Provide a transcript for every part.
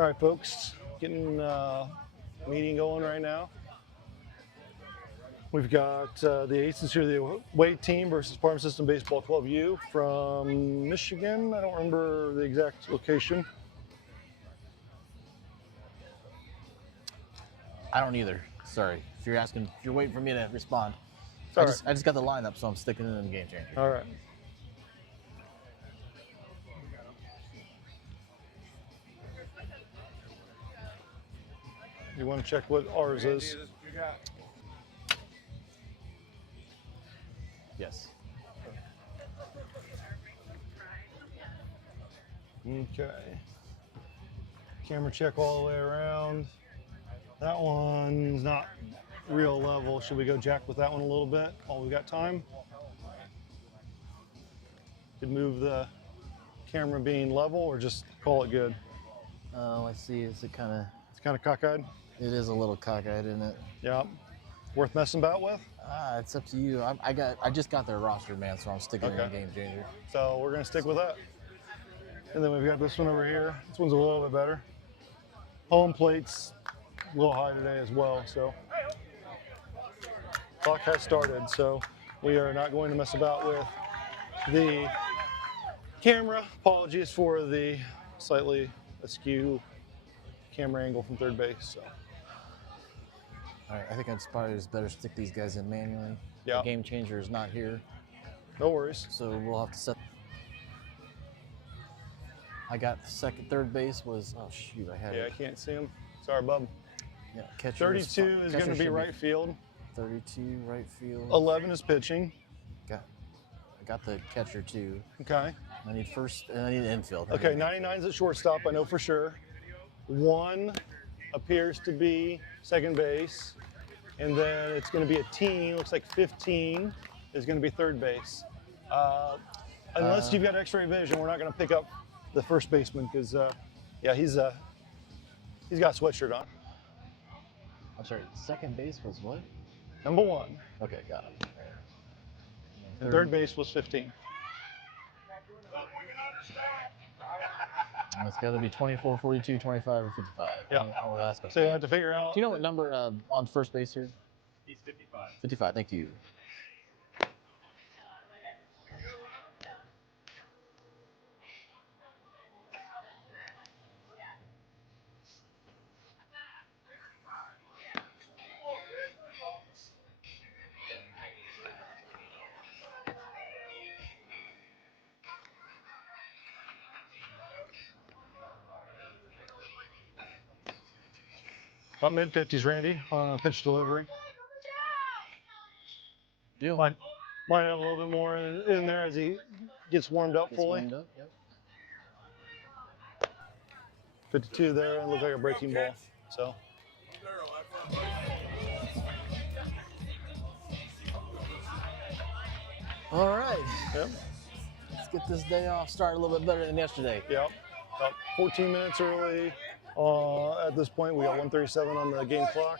All right, folks, getting meeting going right now. We've got the Aces here, the away team versus Farm System Baseball 12U from Michigan. I don't remember the exact location. I don't either. Sorry. If you're asking, if you're waiting for me to respond, I just got the lineup, so I'm sticking it in the game changer. All right. You want to check what ours is? Yes. Okay. Camera check all the way around. That one's not real level. Should we go jack with that one a little bit while we've got time? Could move the camera being level or just call it good? Let's see. Is it kind of? It's kind of cockeyed. It is a little cockeyed, isn't it? Yeah. Worth messing about with? It's up to you. I just got their roster, man, so I'm sticking in the game changer. So we're gonna stick with that. And then we've got this one over here. This one's a little bit better. Home plate's a little high today as well, so clock has started, so we are not going to mess about with the camera. Apologies for the slightly askew camera angle from third base. So. All right, I think I'd probably just better stick these guys in manually. Yeah. The game changer is not here. No worries. So we'll have to set. I got third base was, oh shoot, I had it. Yeah, I can't see him. Sorry, bub. Yeah, catcher 32 is going to be right field. 32 right field. 11 is pitching. I got the catcher too. Okay. I need first, and I need infield. Okay, 99's at shortstop, I know for sure. 1 appears to be second base, and then it's going to be a team. Looks like 15 is going to be third base. Unless you've got X-ray vision, we're not going to pick up the first baseman because, yeah, he's got a sweatshirt on. I'm sorry. Second base was what? Number 1. Okay, got it. And third base was 15. It's got to be 24, 42, 25, or 55. Yeah. I'll ask him. So you have to figure out. Do you know what number on first base here? He's 55. 55, thank you. About mid-50s, Randy, on pitch delivery. Deal. Might have a little bit more in there as he gets warmed up fully. Warmed up, yep. 52 there, and looks like a breaking ball. So. All right. Yep. Let's get this day off started a little bit better than yesterday. Yep. About 14 minutes early. At this point, we got 1:37 on the game clock.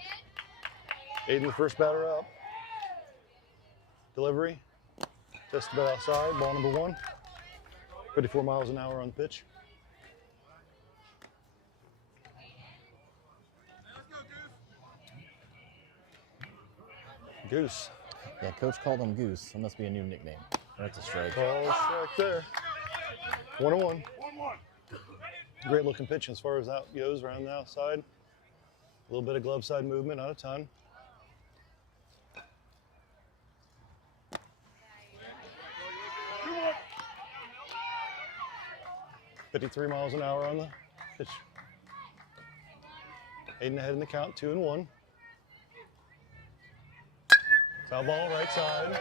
Aiden, the first batter up. Delivery. Just about outside. Ball number 1. 54 miles an hour on the pitch. Goose. Yeah, coach called him Goose. That must be a new nickname. That's a strike. Ball strike there. 1-1. Great looking pitch as far as that goes around the outside. A little bit of glove side movement, not a ton. $53 miles an hour on the pitch. Aiden ahead in the count, 2-1. Foul ball, right side.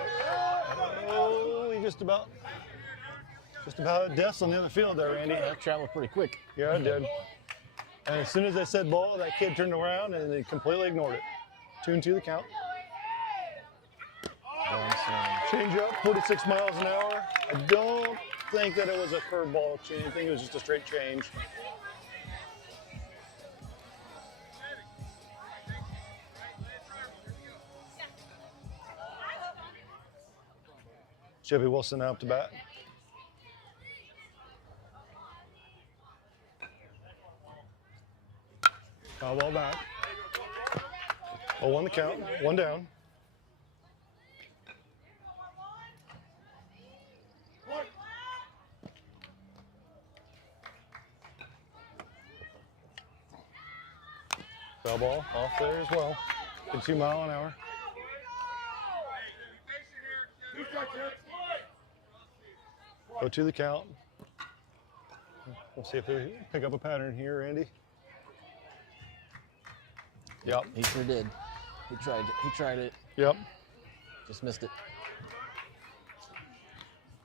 Oh, he just about deaths on the other field there, Randy. That traveled pretty quick. Yeah, it did. And as soon as I said ball, that kid turned around and they completely ignored it. 2-2 the count. Change up, 46 miles an hour. I don't think that it was a curveball change. I think it was just a straight change. Chevy Wilson out to bat. Foul ball back. 0-1 the count. 1 down. Foul ball off there as well. At 2 miles an hour. Go to the count. We'll see if they pick up a pattern here, Andy. Yep. He sure did. He tried it. Yep. Just missed it.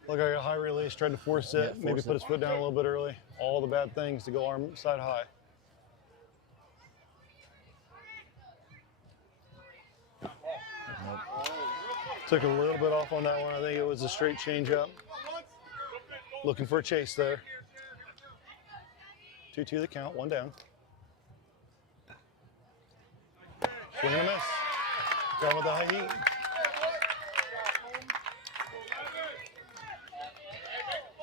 Look like a high release, tried to force it, maybe put his foot down a little bit early. All the bad things to go arm side high. Nope. Took a little bit off on that one. I think it was a straight change up. Looking for a chase there. 2-2 the count, 1 down. Swing and a miss. Down with the high heat.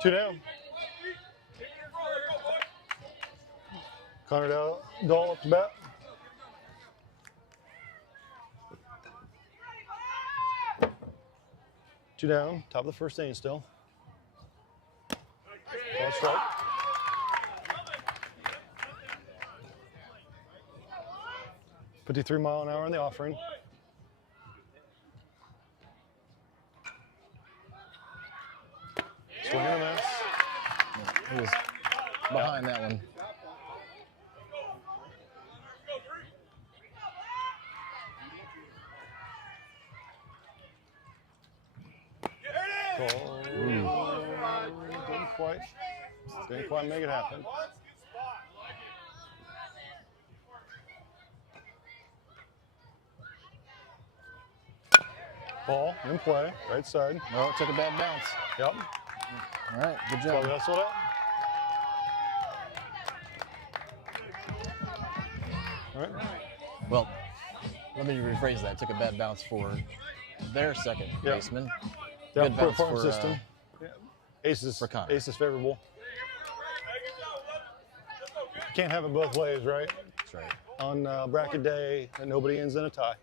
Two down. Connor Dahl up to bat. Two down, top of the first inning still. Ball strike. $53 mile an hour in the offering. Swing and a miss. He was behind that one. Didn't quite make it happen. Ball in play, right side. Well, it took a bad bounce. Yep. All right, good job. Probably hustled it. All right. Well, let me rephrase that. It took a bad bounce for their second baseman. Good bounce farm for system. Aces for Connor. Aces favorable. Can't have it both ways, right? That's right. On bracket day, nobody ends in a tie.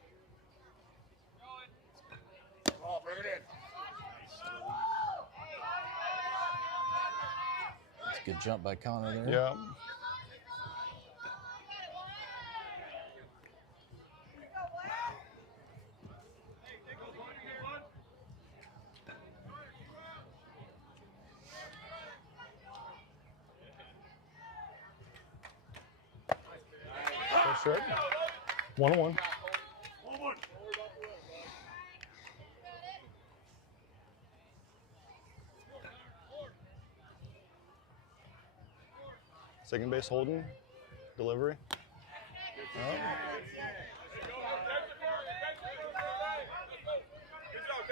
That's a good jump by Connor there. Yeah. That's right. 1-1. Second base holding, delivery. Oh.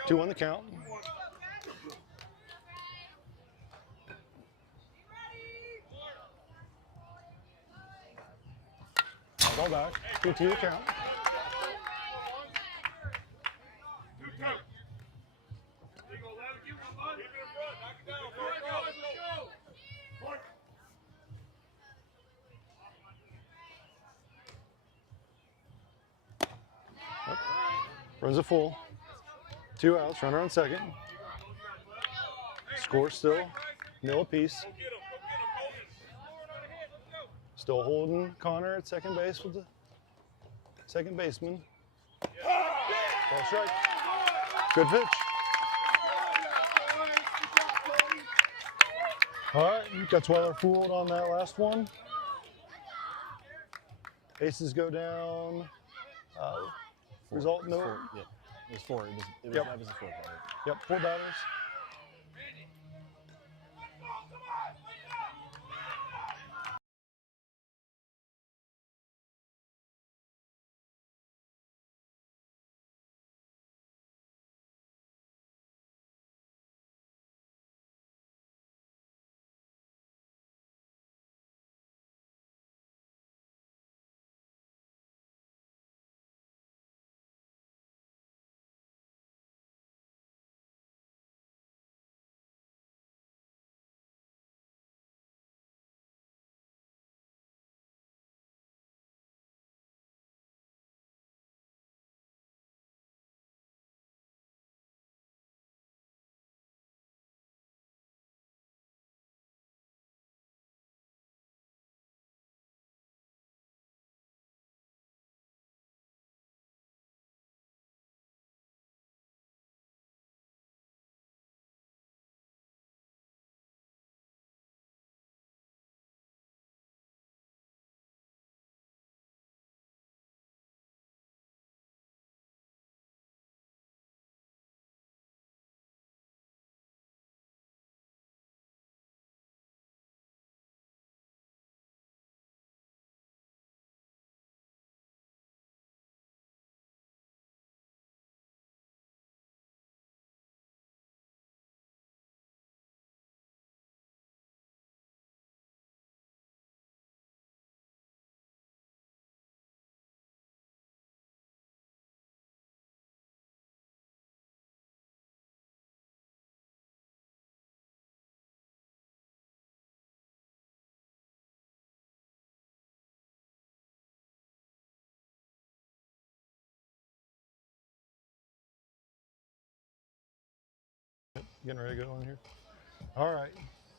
2-1 the count. Ball back. 2-2 the count. Runs a full. 2 outs, runner on second. Score still, 0 apiece. Still holding Connor at second base with the second baseman. Ball strike. Good pitch. All right, Gutzweiler fooled on that last one. Aces go down. Result no. Yeah, it was 4. That was a 4. Yep, 4 batters. getting ready to go on here. All right.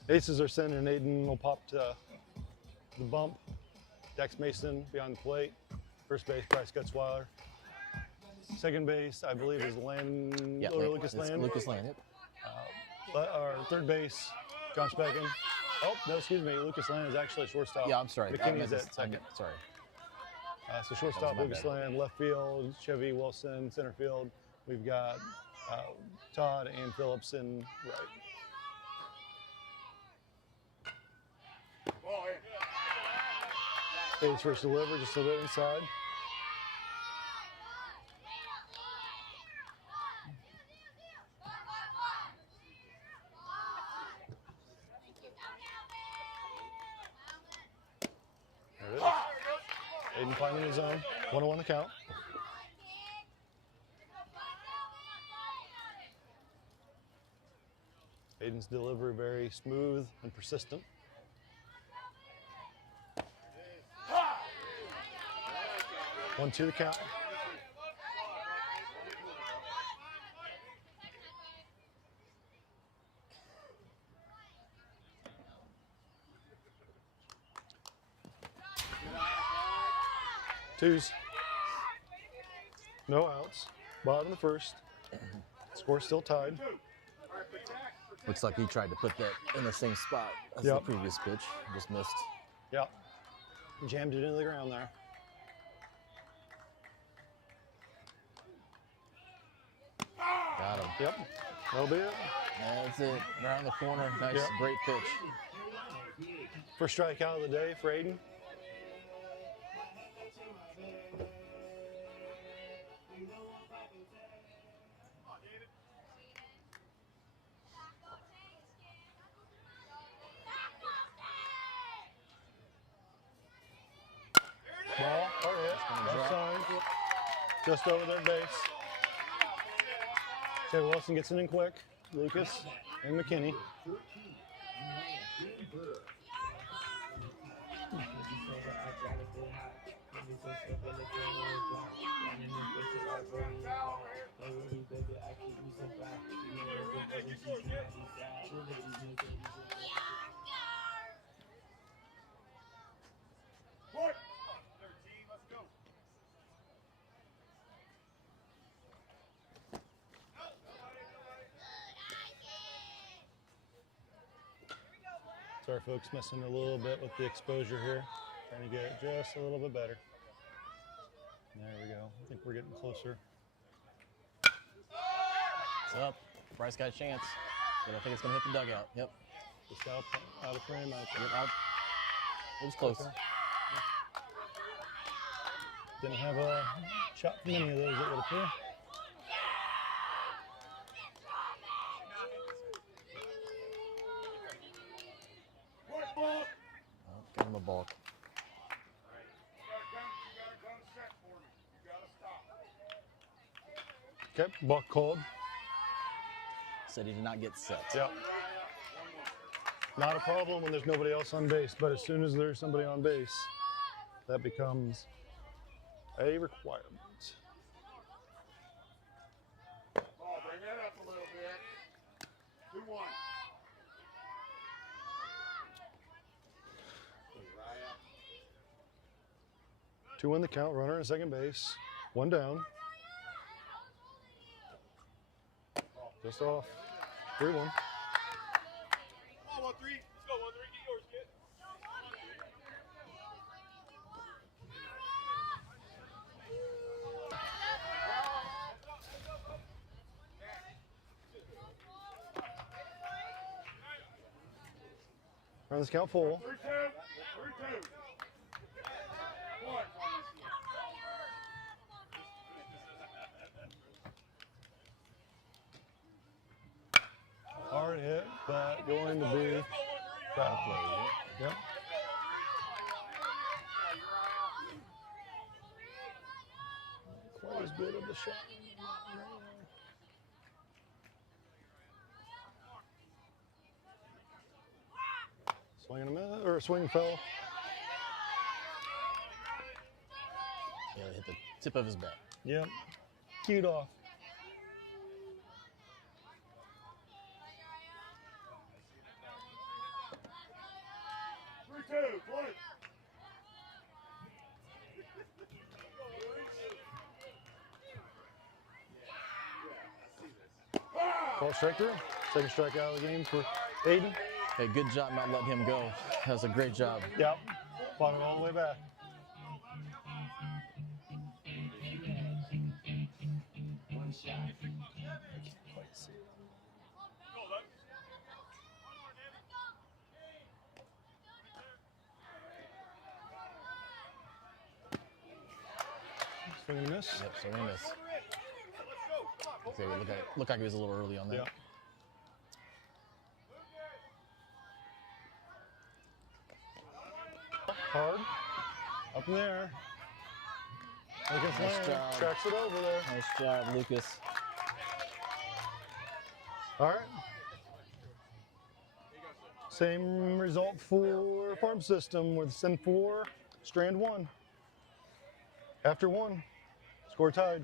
Aces are sending. Aiden will pop to the bump. Dex Mason behind the plate. First base, Bryce Gutzweiler. Second base, I believe, is Lucas Land. Lucas Land, yep. Our third base, John Specken. Oh, no, excuse me. Lucas Land is actually a shortstop. Yeah, I'm sorry. McKinney is at second. Sorry. So shortstop, my Lucas bad. Land. Left field, Chevy Wilson. Center field, we've got Todd and Phillips in right. Base first delivery, just a little bit inside. There it is. Aiden finding his zone. 1-1 the count. Aiden's delivery very smooth and persistent. One, two, the count. Twos. No outs. Bottom of the first. Score still tied. Looks like he tried to put that in the same spot as the previous pitch. Just missed. Yep. Jammed it into the ground there. Got him. Yep. That'll be it. That's it. Around the corner. Nice, Yep. great pitch. First strikeout of the day for Aiden. Ball, hard hit, left side, just over their base. Chevy Wilson gets it in quick. Lucas and McKinney. Sorry folks, messing a little bit with the exposure here. Trying to get it just a little bit better. There we go. I think we're getting closer. It's up. Bryce got a chance, but I think it's going to hit the dugout. Yep. Just out of frame. Yep, out. It was close. Okay. Didn't have a shot from any of those, it would appear. Oh, give him a balk. Okay, balk called. Said he did not get set. Yep. Not a problem when there's nobody else on base, but as soon as there's somebody on base, that becomes a requirement. Bring that up a little bit. 2-1. Two in the count, runner at second base. One down. Just off. 3-1. 1-3. Let's go, 1-3. Get yours, kid. Run this count full. 3-2. 3-2. 1. Hard hit, but going to be foul play. Yep. Quite as good of the shot. Swing and a minute, or swing fell. Yeah, hit the tip of his bat. Yep. Cued off. 22, play. Call strike through. Second strikeout of the game for Aiden. Hey, good job not letting him go. That was a great job. Yep. Fought it all the way back. Swing and miss. Yep, so we miss. Okay, look like he was a little early on that. Yep. Hard. Up in there. Lucas Nice Land job. tracks it over there. Nice job, Lucas. All right. Same result for farm system with send 4, strand 1. After 1, score tied.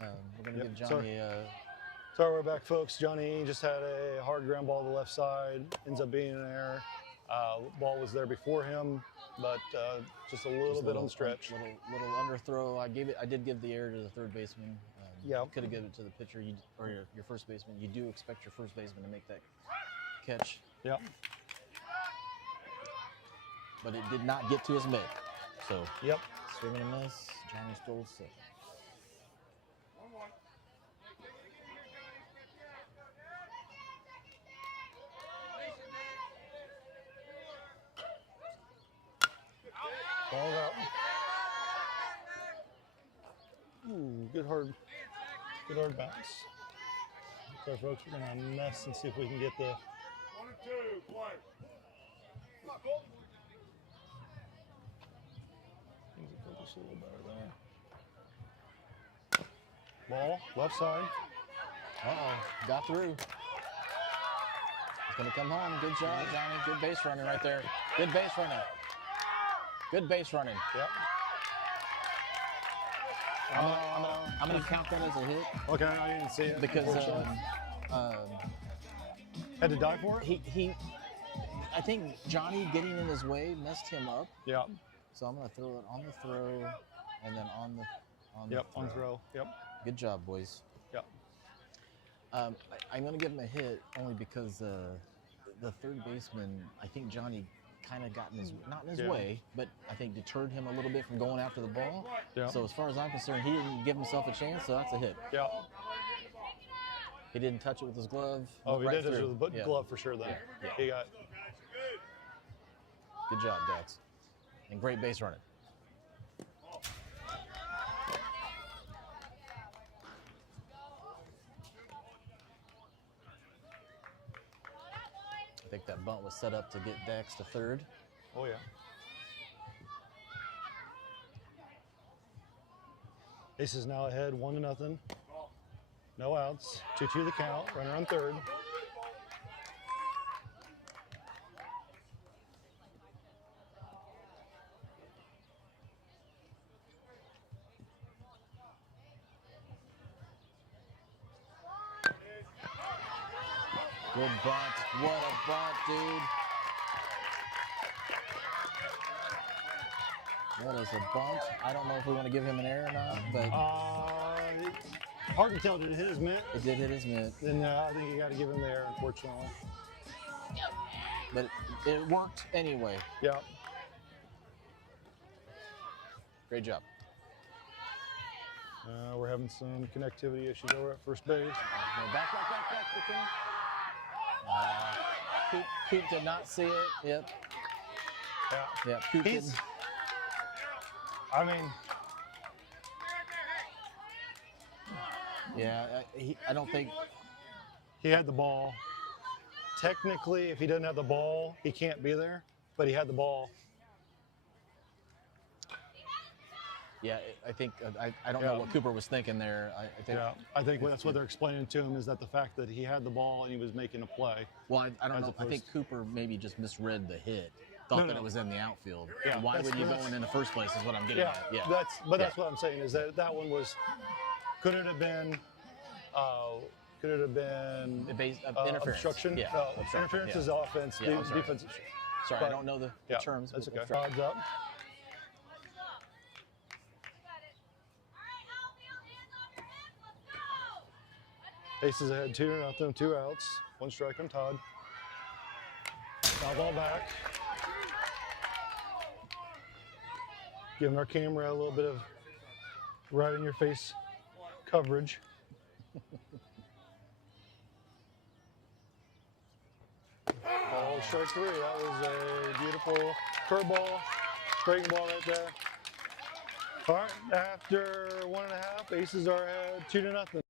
We're going to give Yep, Johnny Sorry, we're back, folks. Johnny just had a hard ground ball to the left side. Ends up being an error. Ball was there before him, but just a little bit on the stretch. Little underthrow. I did give the error to the third baseman. Yeah. Could have given it to the pitcher or your first baseman. You do expect your first baseman to make that catch. Yep. But it did not get to his mitt. So, Yep. swing and a miss. Johnny stole 6. Ball out. Ooh, good hard bounce. Sorry, folks, we're gonna mess and see if we can get the. 1 and 2, play. Things will focus a little better there. Ball, left side. Got through. Gonna come home. Good job, Johnny. Good base running right there. Good base running. Good base running. Yep. I'm gonna count that as a hit Okay, I didn't see it. because had to die for it? I think Johnny getting in his way messed him up. Yeah. So I'm gonna throw it on the throw, and then on the Yep, on throw. Yep. Good job, boys. Yep. I'm gonna give him a hit only because the third baseman, I think Johnny kind of got in his, not in his way, but I think deterred him a little bit from going after the ball. Yeah. So as far as I'm concerned, he didn't give himself a chance, so that's a hit. Yeah. He didn't touch it with his glove. Oh, he right did touch it through. with the glove for sure, then. Yeah. He got. Good job, Dax. And great base running. I think that bunt was set up to get Dax to third. Oh, yeah. Ace is now ahead 1-0. No outs. 2-2 the count. Runner on third. Good bunt. What a bunt, dude. That is a bunt. I don't know if we want to give him an error or not, but It's hard to tell. Did it hit his mitt? it did hit his mitt. Then I think you got to give him the error, unfortunately. But it worked anyway. Yeah. Great job. We're having some connectivity issues over at first base. Back, McKinney. Coop did not see it. Yep. Yeah. Yep. Coop didn't. I mean, Yeah, I don't think. he had the ball. Technically, if he doesn't have the ball, he can't be there, but he had the ball. Yeah, I think I don't know what Cooper was thinking there. I think. Yeah, I think that's what they're explaining to him is that the fact that he had the ball and he was making a play. Well, I don't As know. I think opposed- Cooper maybe just misread the hit. Thought that No. it was in the outfield. Yeah, And why that's- would you go that's- in the first place? Is what I'm getting Yeah, at. Yeah. that's what I'm saying is that one was, could it have been The base, interference. obstruction? Yeah. No, obstruction, interference yeah. is offense. Yeah, I'm sorry. Defense. Sorry, I but- don't know the Yeah, terms. that's but okay. obstruction. Odds up. Aces ahead 2-0, 2 outs, 1 strike on Todd. Foul ball back. Giving our camera a little bit of right in your face coverage. Oh, strike 3. That was a beautiful curveball, breaking ball right there. All right, after 1.5, Aces are ahead 2-0.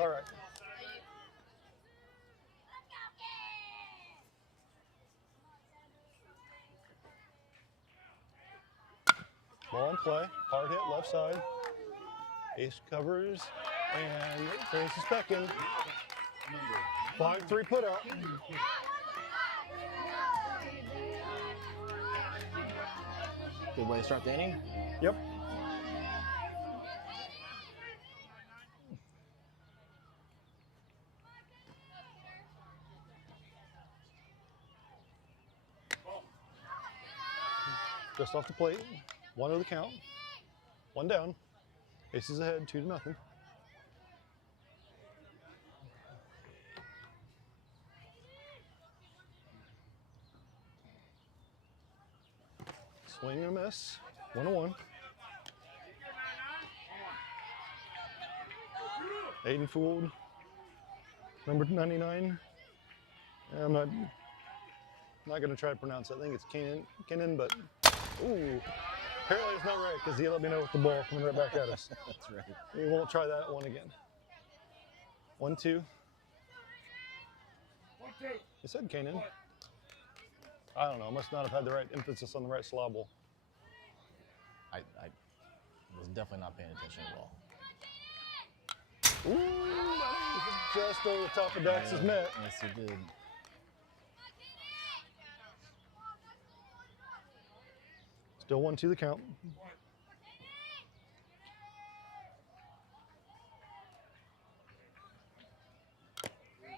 All right. Ball in play. Hard hit left side. Ace covers and faces back in. 5-3 put up. Good way to start the inning. Yep. Just off the plate. 1 to the count. 1 down. Aces ahead, 2-0. Swing and a miss. 1-1. Aiden fooled. Number 99. I'm not going to try to pronounce it. I think it's Kenan, but ooh. Apparently it's not right because he let me know with the ball coming right back at us. That's right. We won't try that one again. 1-2. 1-2. He said Kenan. I don't know. Must not have had the right emphasis on the right syllable. I was definitely not paying attention at all. Ooh, just over the top of Dax's mitt. Yes, he did. Still 1-2 the count.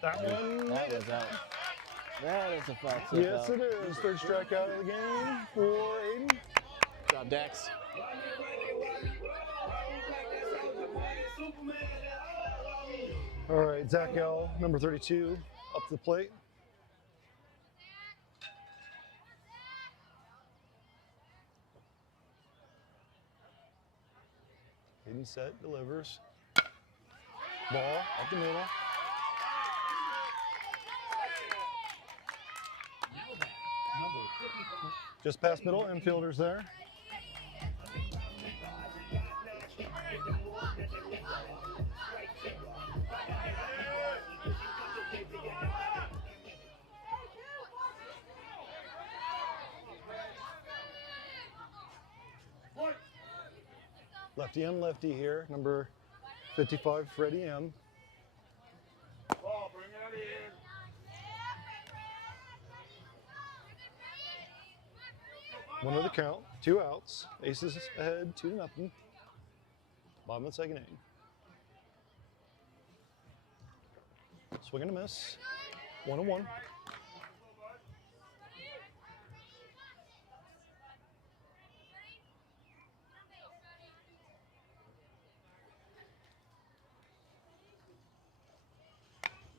That one. That was out. That is a foul tip Yes, out. it is. Third strikeout of the game for Aiden. Good job, Dax. All right, Zach L, number 32, up to the plate. Aiden set, delivers. Ball up the middle. Just past middle, infielders there. Lefty and lefty here, number 55, Freddie M. Ball, bring that in. One of the count, 2 outs. Aces ahead, 2-0. Bottom of the second inning. Swing and a miss. 1-1.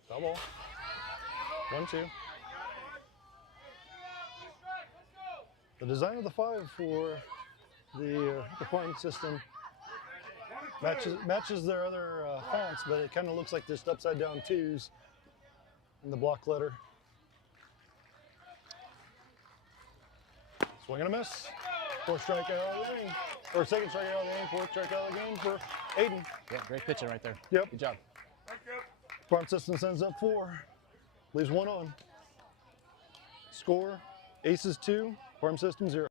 Foul ball. 1-2. The design of the 5 for the point system matches their other fonts, but it kind of looks like just upside down 2s in the block letter. Swing and a miss. 4th strikeout of the inning, or 2nd strikeout of the inning, 4th strikeout of the game for Aiden. Yeah, great pitching right there. Yep. Good job. Thank you. Farm system sends up 4, leaves 1 on. Score: Aces 2, farm system 0.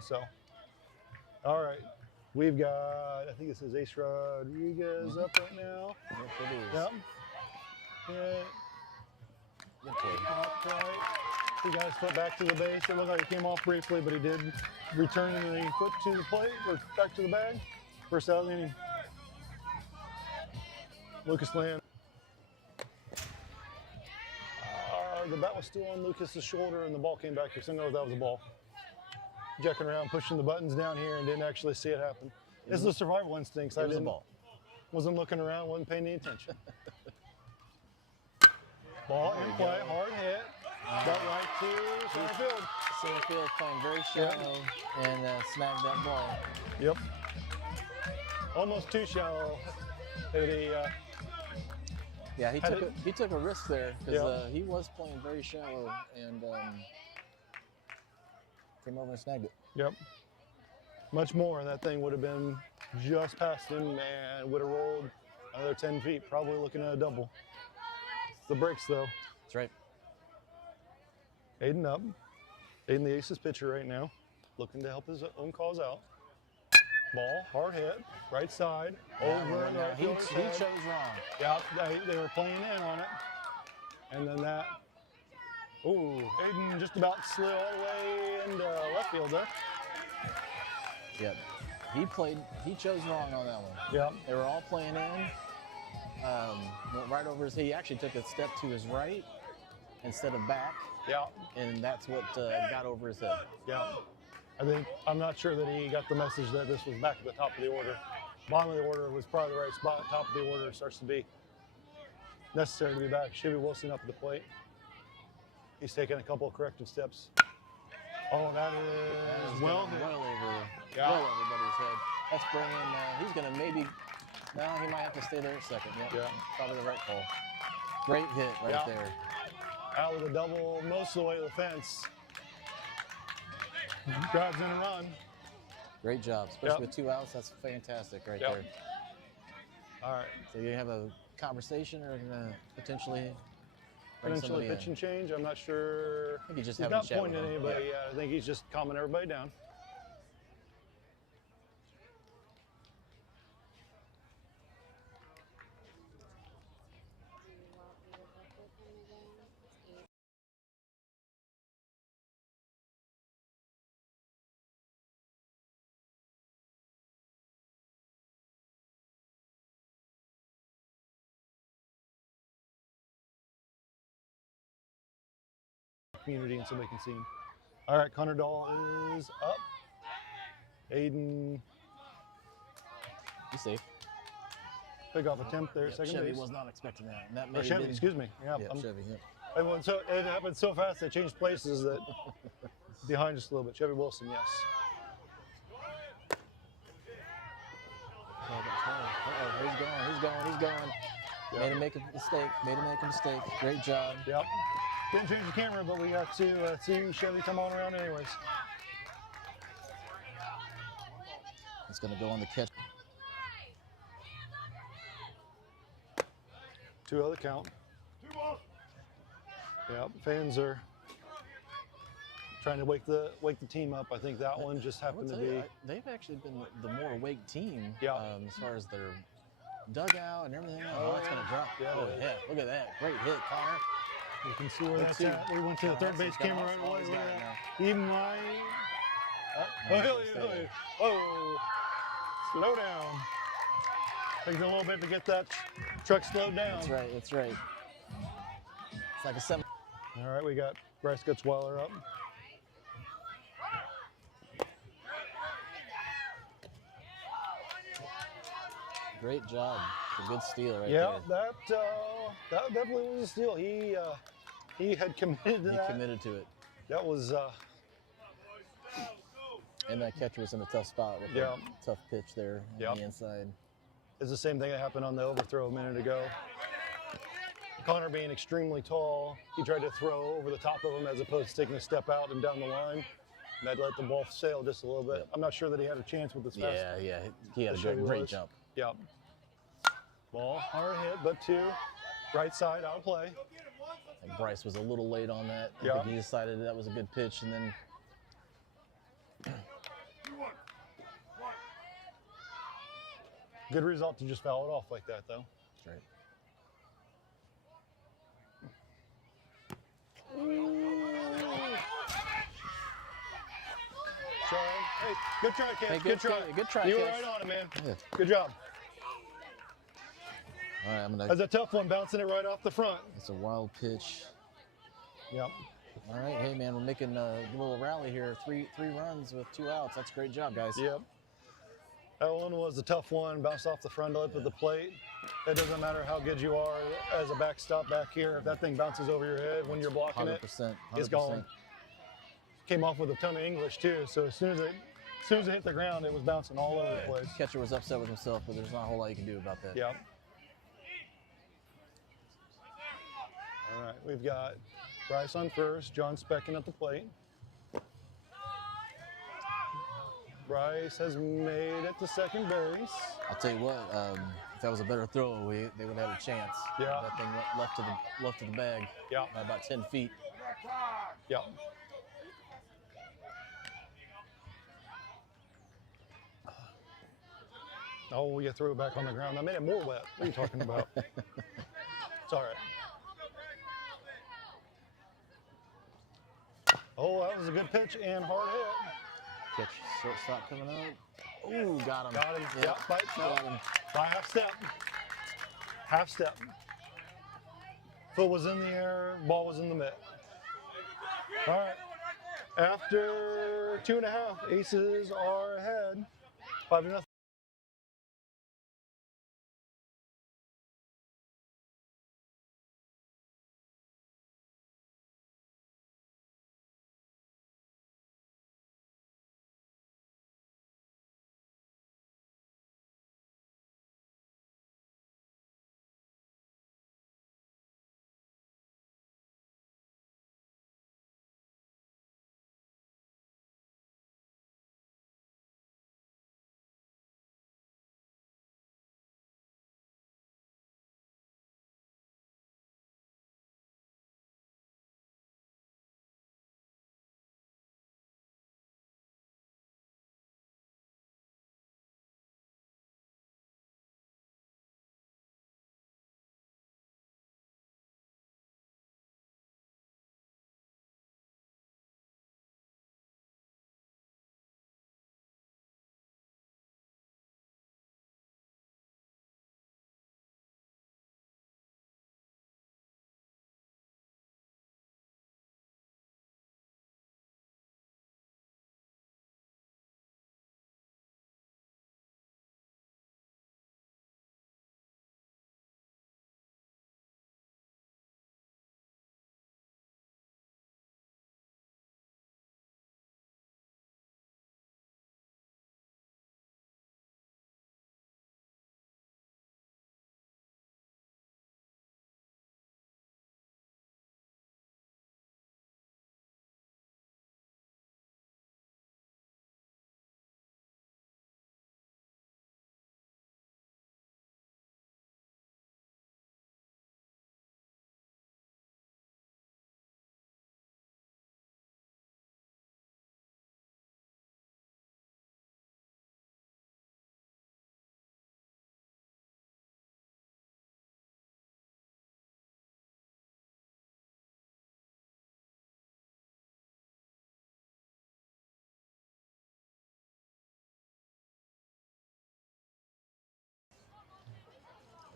So, all right. We've got, I think this is Ace Rodriguez up right now. Yes, it is. Yep. Yeah. Good play. Right. He got his foot back to the base. It looked like he came off briefly, but he did return the foot to the plate or back to the bag. First out of the inning. Lucas Land. The bat was still on Lucas's shoulder, and the ball came back here. So I know that was a ball. Jacking around, pushing the buttons down here, and didn't actually see it happen. This is the survival instincts. It was a ball. Wasn't looking around, wasn't paying any attention. Ball in play, hard hit. Got right to center field. Center field playing very shallow and snagged that ball. Yep. Almost too shallow. Yeah, he took a risk there because he was playing very shallow and came over and snagged it. Yep. Much more, and that thing would have been just past him and would have rolled another 10 feet, probably looking at a double. It's the breaks, though. That's right. Aiden up. Aiden, the Aces pitcher right now, looking to help his own cause out. Ball, hard hit, right side, over and right he chose wrong. Yeah, they were playing in on it. And then that, Aiden just about slid all the way into left field there. Yep. He chose wrong on that one. Yep. They were all playing in. Went right over his head. He actually took a step to his right instead of back. Yeah. And that's what got over his head. Yeah. I'm not sure that he got the message that this was back at the top of the order. Bottom of the order was probably the right spot. Top of the order starts to be necessary to be back. Chevy Wilson up at the plate. He's taking a couple of corrective steps. Oh, that is well over buddy's head. That's bringing, he's going to maybe, no, he might have to stay there a second. Yeah. Probably the right call. Great hit right there. Out with a double most of the way to the fence. Grabs in a run. Great job, especially with 2 outs. That's fantastic right there. All right. So you have a conversation or potentially pitch and change. I'm not sure. I think he's just he's having not a chat pointing with at anybody. I think he's just calming everybody down. Community and somebody can see him. All right, Connor Dahl is up. Aiden. He's safe. Big off attempt there, second Chevy base. was not expecting that. And that Chevy, excuse me. Yeah, Chevy. It happened so fast, they changed places that behind just a little bit. Chevy Wilson, yes. He's going. Yep. Made him make a mistake. Great job. Yep. Didn't change the camera, but we got to see Chevy come on around anyways. It's going to go on the catch. 2-0 the count. Yep. Fans are trying to wake the team up. I think that one just happened to be. They've actually been the more awake team. Yeah. As far as their dugout and everything else. Oh, it's going to drop. Yeah. Oh, yeah. Look at that. Great hit, Connor. You can see where that's at. We went to the third base camera right away. He might. Whoa. Slow down. Takes a little bit to get that truck slowed down. That's right. It's like a 7. All right, we got Bryce Gutzweiler up. Great job. It's a good steal right there. there. Yeah, that definitely was a steal. He had committed to that. He committed to it. That was. And that catcher was in a tough spot with a tough pitch there on the inside. It's the same thing that happened on the overthrow a minute ago. Connor being extremely tall, he tried to throw over the top of him as opposed to taking a step out and down the line. That let the ball sail just a little bit. I'm not sure that he had a chance with this fast. Yeah, he had a great jump. Yep. Ball, hard hit, but 2. Right side, out of play. I think Bryce was a little late on that. I think he decided that was a good pitch, and then Good result to just foul it off like that, though. That's right. Try. Hey, good try, kid. Hey, good try. Good try, You were kids. right on it, man. Yeah. Good job. All right, I'm gonna. That's a tough one, bouncing it right off the front. It's a wild pitch. Yep. All right, hey man, we're making a little rally here. Three runs with 2 outs. That's a great job, guys. Yep. That one was a tough one. Bounced off the front lip of the plate. It doesn't matter how good you are as a backstop back here. If that thing bounces over your head when you're blocking 100%. it's gone. Came off with a ton of English too. So as soon as it hit the ground, it was bouncing all over the place. Catcher was upset with himself, but there's not a whole lot you can do about that. Yep. All right, we've got Bryce on first, John Speckin at the plate. Bryce has made it to second base. I'll tell you what, if that was a better throw, they would have had a chance. Yeah. That thing went left to the bag. Yeah. By about 10 feet. Yep. Oh, you threw it back on the ground. I made it more wet. What are you talking about? It's all right. Oh, that was a good pitch and hard hit. Catch shortstop coming up. Ooh, got him. Got him. Yep. Yep. Got him. By half step. Half step. Foot was in the air, ball was in the mitt. All right. After 2.5, Aces are ahead. 5-0.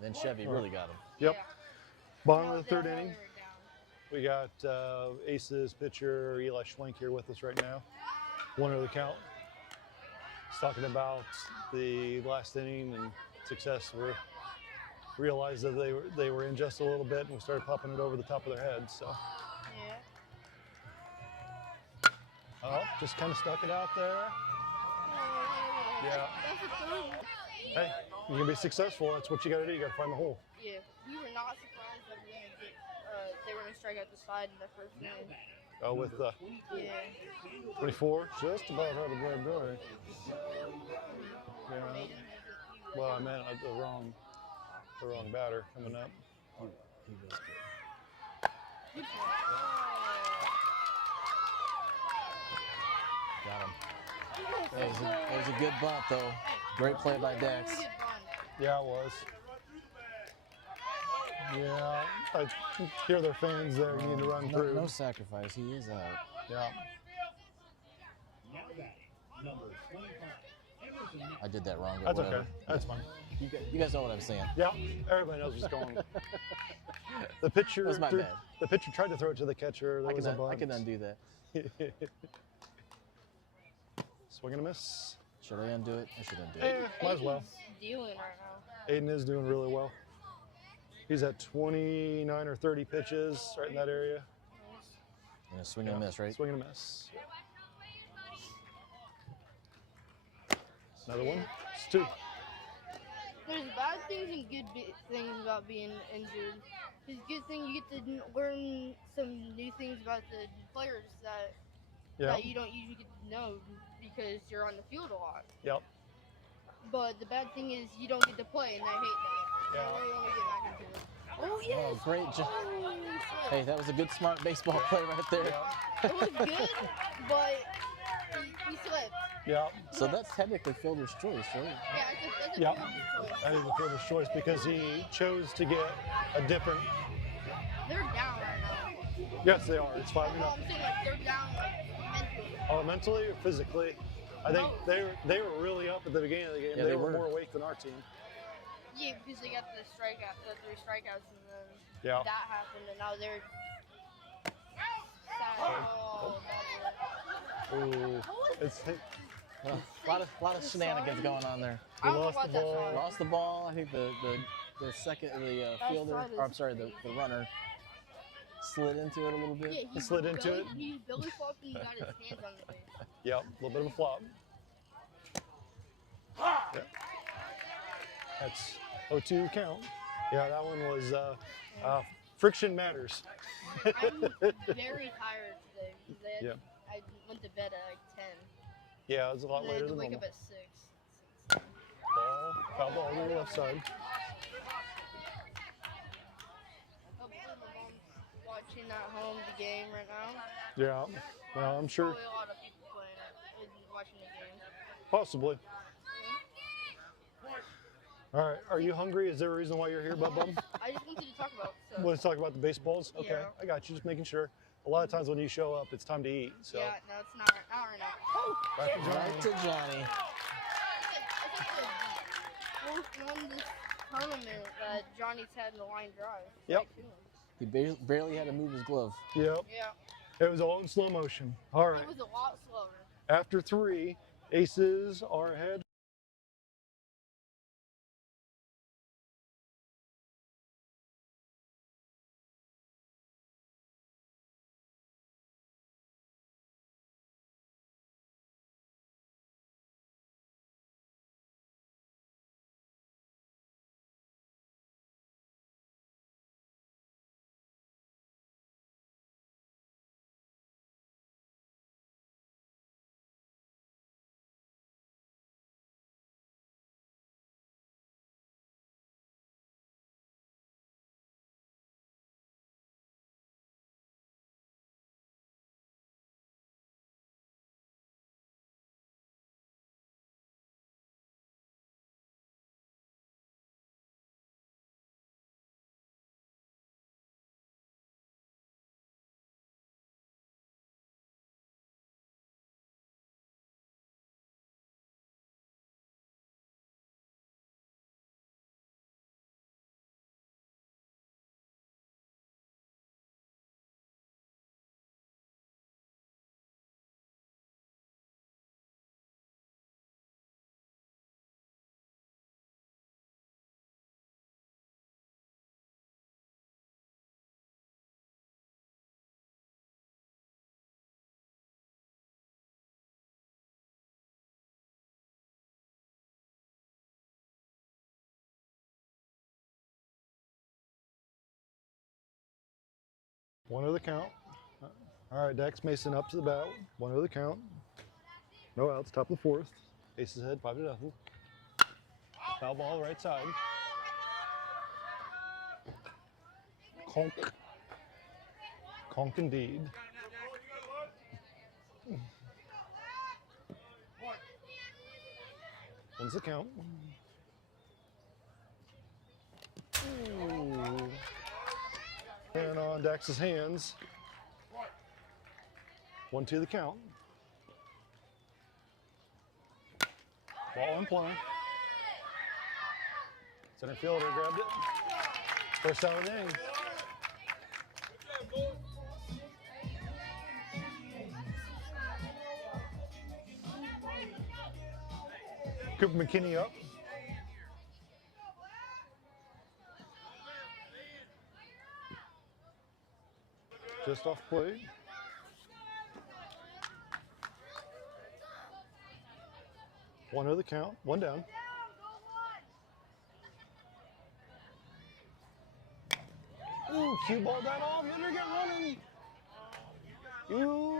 Then Chevy really got him. Yep. Bottom of the third inning. We got Aces pitcher Eli Schwenk here with us right now. 1-0 the count. He's talking about the last inning and success. We realized that they were in just a little bit, and we started popping it over the top of their heads. So. Yeah. Oh, just kind of stuck it out there. Yeah. Hey, you can be successful. That's what you got to do. You got to find the hole. Yeah. We were not surprised that they were going to strike out the side in the first inning. Oh, with Yeah. 24, just about how the bread going. Yeah. Well, I meant the wrong batter coming up. He was good. Got him. It was a good bunt, though. Great play by Dax. Really good bunt. Yeah, it was. Yeah, I hear their fans there. You need to run through. No sacrifice. He is out. Yeah. I did that wrong. Or That's whatever. okay. That's fine. You guys know what I'm saying. Yeah, everybody knows what's going on. The pitcher, That's my bad. The pitcher tried to throw it to the catcher. There was a bunt. I can undo that. Swing and a miss. Should I undo it? I should undo it. Might as well. Aiden's dealing right now. Aiden is doing really well. He's at 29 or 30 pitches, right in that area. And a swing and a miss, right? Swing and a miss. Another one. It's 2. There's bad things and good things about being injured. It's a good thing you get to learn some new things about the players that you don't usually get to know because you're on the field a lot. Yep. But the bad thing is you don't get to play, and I hate that. Yeah. I really want to get back into it. Oh, yes! Oh, great job. Oh, Hey, that was a good, smart baseball play right there. it was good, but he slipped. Yeah. So that's technically fielder's choice, right? Yeah, that's a Yep. fielder's choice. That is the fielder's choice because he chose to get a different. They're down right now. Yes, they are. It's 5-0. I'm saying like they're down mentally. Oh, mentally or physically? I think they were really up at the beginning of the game. Yeah, they they were were. more awake than our team. Yeah, because they got the 3 strikeouts, and then Yeah. that happened, and now they're sad. Oh, Ooh, it's A lot of shenanigans going on there. I don't know lost about the that ball. side. Lost the ball. I think the fielder, side is or I'm sorry, the crazy. runner slid into it a little bit. Yeah, He slid into it. He belly flopped and he got his hands on the base. Yep, a little bit of a flop. Yep. That's 0-2 count. Yeah, that one was friction matters. I'm very tired today. Because Yeah. I went to bed at like 10. Yeah, it was a lot And I later had to than wake normal. up at 6. Foul ball on the left side. Hopefully my mom's watching at home the game right now. Yeah, well, I'm sure, Probably a lot of people playing it, watching the game. possibly. All right, are you hungry? Is there a reason why you're here, Bub Bum? I just wanted to talk about stuff. Want to talk about the baseballs? Okay, Yeah. I got you. Just making sure. A lot of times when you show up, it's time to eat. So. Yeah, no, it's not right now. Back to Right to Johnny. I think the fourth one this tournament that Johnny's had in the line drive. Yep. Like, He barely had to move his glove. Yep. yeah, It was all in slow motion. All right. it was a lot slower. After 3, Aces are ahead. One of the count. All right, Dex Mason up to the bat. One of the count. No outs. Top of the 4th. Aces ahead, 5-0. Foul ball right side. Conk. Conk indeed. One's the count. Dax's hands. 1-2 the count. Ball in play. Center fielder grabbed it. First out of the inning. Cooper McKinney up. Just off plate. One of the count, one down. Ooh, cue ball that off. Hitter get running. Ooh,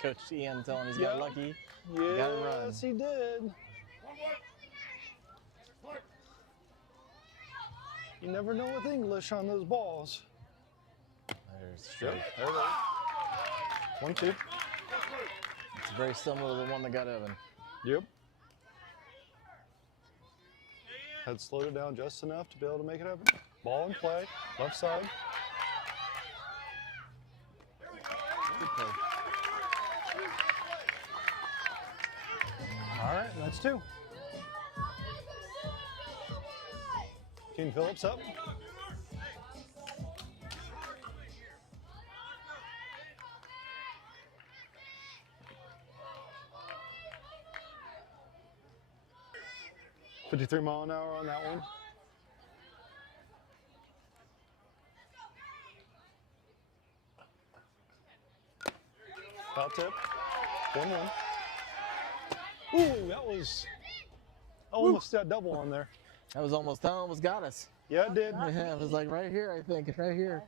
Coach Ian telling he's got lucky. Yes, Got it run. he did. You never know with English on those balls. There's strike. Yep, there it is. 1-2. It's very similar to the one that got Evan. Yep. Had slowed it down just enough to be able to make it happen. Ball in play, left side. Good play. All right, that's 2. King Phillips up. $53 miles an hour on that one. Foul tip. 1-1. Ooh, that was almost that double on there. That almost got us. Yeah, it did. Yeah, it was like right here, I think. Right here.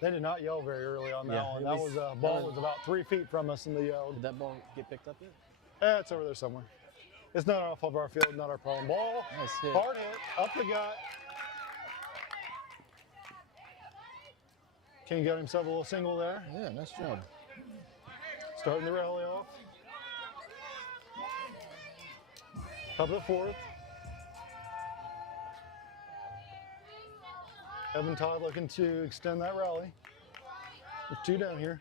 They did not yell very early on that Yeah, one. it That was- was ball was about 3 feet from us, and they yelled. Did that ball get picked up yet? It's over there somewhere. It's not off of our field, not our problem. Ball, Nice hit. hard hit, up the gut. King got himself a little single there. Yeah, nice job. Starting the rally off. Top of the 4th. Evan Todd looking to extend that rally. With 2 down here.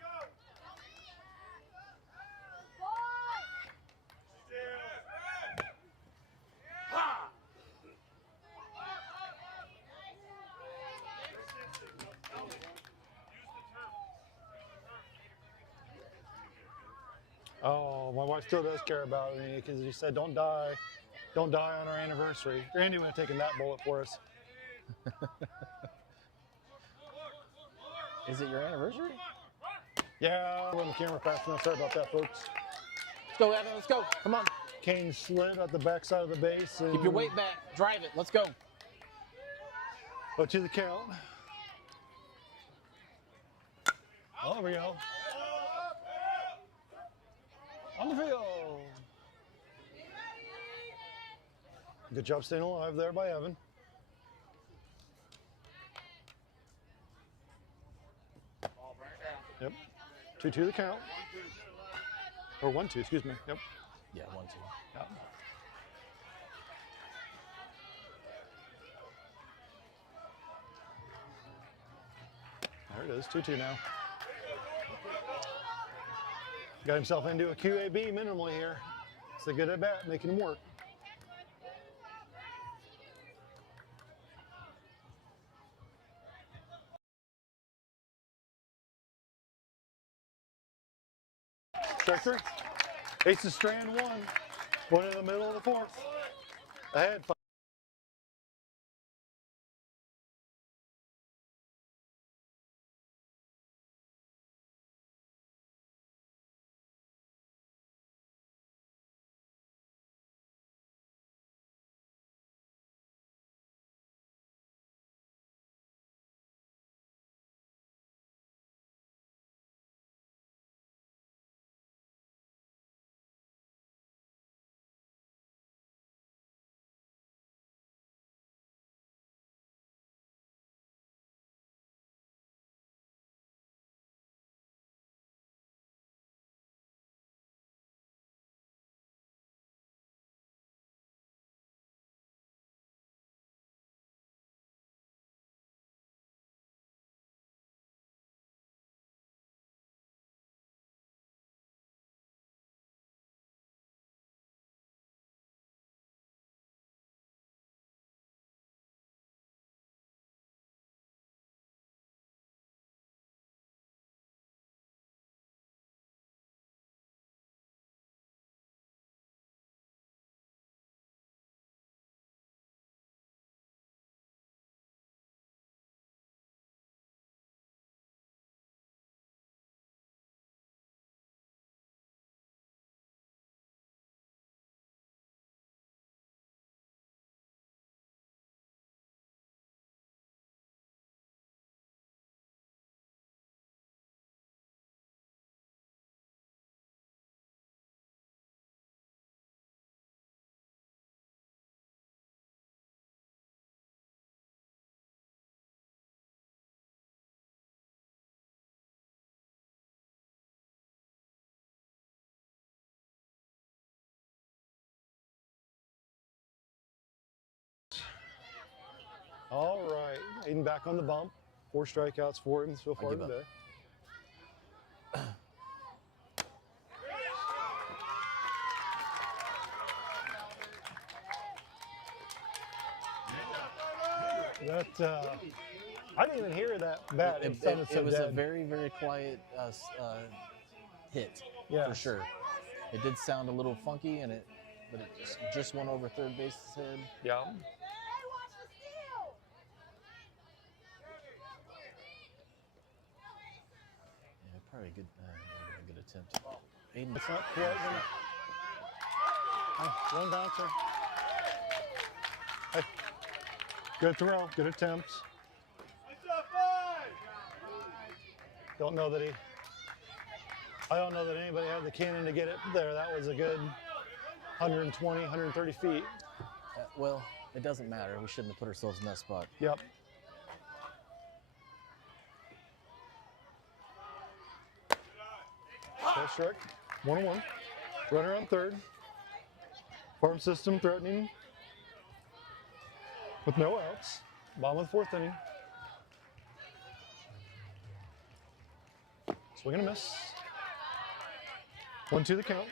Oh, my wife still does care about me because she said, don't die on our anniversary. Randy would have taken that bullet for us. Is it your anniversary? Yeah, I'll run the camera fast enough. Sorry about that, folks. Let's go, Evan. Let's go. Come on. Kane slid at the backside of the base. And Keep your weight back. Drive it. Let's go. Go to the count. Oh, there we go. On the field. Good job staying alive there by Evan. Yep. 2-2 the count. Or 1-2, excuse me. Yep. Yeah, 1-2. Yep. There it is, 2-2 now. Got himself into a QAB minimally here. It's a good at bat, making him work. Strike 3. Aces strand 1. One in the middle of the 4th. Ahead. All right, Aiden back on the bump. 4 strikeouts for him so far give up. today. That I didn't even hear that bat. It was a very, very quiet hit, Yes. for sure. It did sound a little funky, but it just went over third base's head. Yeah. Yeah, probably a good attempt. Aiden, It's not quite one bouncer. Hey. Good throw, good attempt. I don't know that anybody had the cannon to get it there. That was a good 120, 130 feet. well, it doesn't matter. We shouldn't have put ourselves in that spot. Yep. That's strike. 1-1. Runner on third. Farm system threatening with no outs. Bottom of the 4th inning. Swing and a miss. 1-2 the count.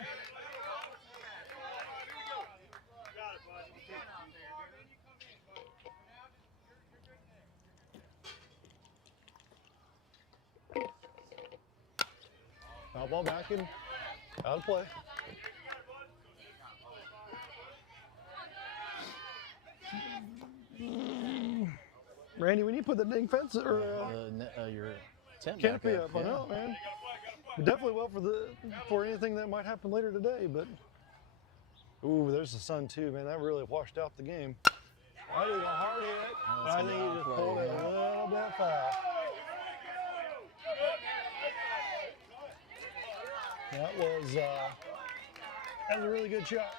Foul ball back and out of play. Randy, we need to put the dang fence or Your tent canopy back up. I know, man. Definitely well for anything that might happen later today, but ooh, there's the sun too, man. That really washed out the game. I did a hard hit, but I think he just pulled it a little bit fast. That was a really good shot.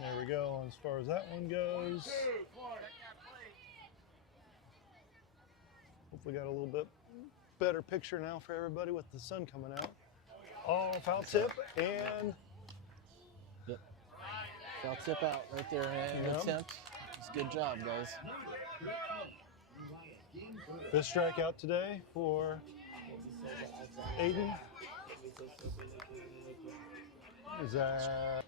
There we go. As far as that one goes, hopefully got a little bit better picture now for everybody with the sun coming out. Oh, foul tip and Yep. Foul tip out right there and attempt. It's a good job, guys. 5th strikeout today for Aiden. Is that?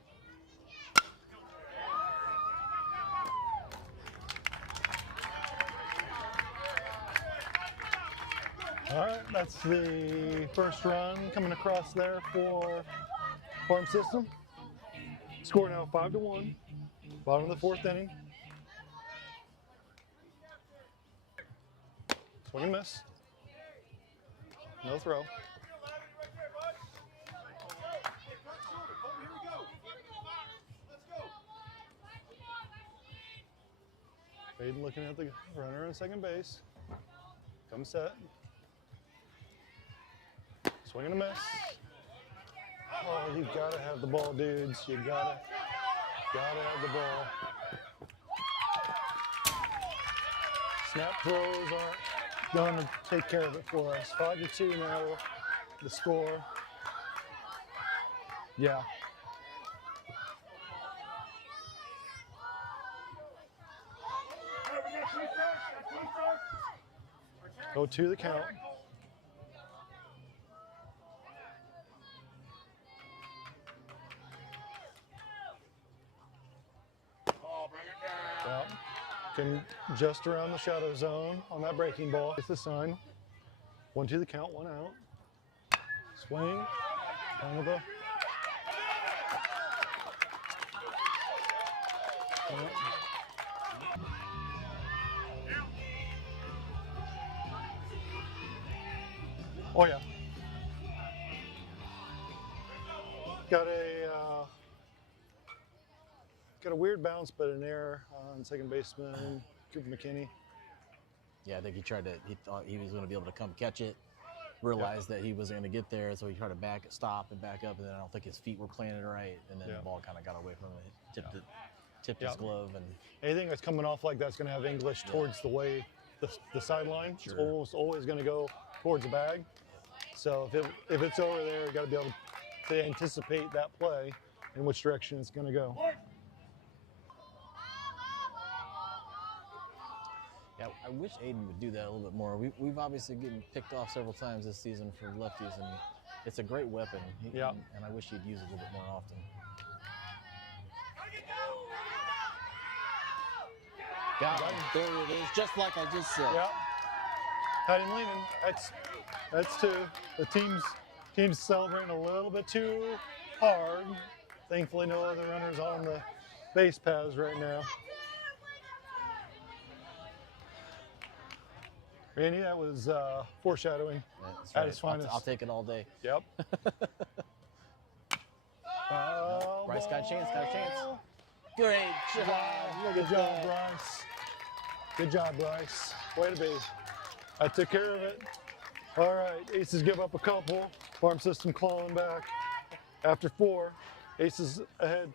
All right, that's the first run coming across there for Farm System. Score now 5-1. Bottom of the 4th inning. Swing and miss. No throw. Aiden looking at the runner on second base. Come set. Swing and a miss. Oh, you gotta have the ball, dudes. You gotta have the ball. Snap throws aren't gonna take care of it for us. 5-2 now, the score. Yeah. Go to the count. Yeah. Can just around the shadow zone on that breaking ball. It's the sign. 1-2 the count, 1 out. Swing. Down the Oh yeah. Got a weird bounce, but an error on second baseman McKinney. Yeah, I think he thought he was going to be able to come catch it, realized that he wasn't going to get there, so he tried to stop and back up, and then I don't think his feet were planted right, and then the ball kind of got away from him, tipped his glove. And anything that's coming off like that's going to have English towards the way the sideline. Sure. It's almost always going to go towards the bag. So if it's over there, you got to be able to anticipate that play and which direction it's going to go. I wish Aiden would do that a little bit more. We've obviously getting picked off several times this season for lefties, and it's a great weapon. Yeah. And I wish he'd use it a little bit more often. Got him. There it is, just like I just said. Yeah. Had him leaning. That's two. The team's celebrating a little bit too hard. Thankfully, no other runners on the base paths right now. Randy, that was foreshadowing That's at right. its finest. I'll take it all day. Yep. Bryce got a chance, Great job. Good job, Bryce. Good job, Bryce. Way to be. I took care of it. All right, Aces give up a couple. Farm system clawing back. After 4, Aces ahead.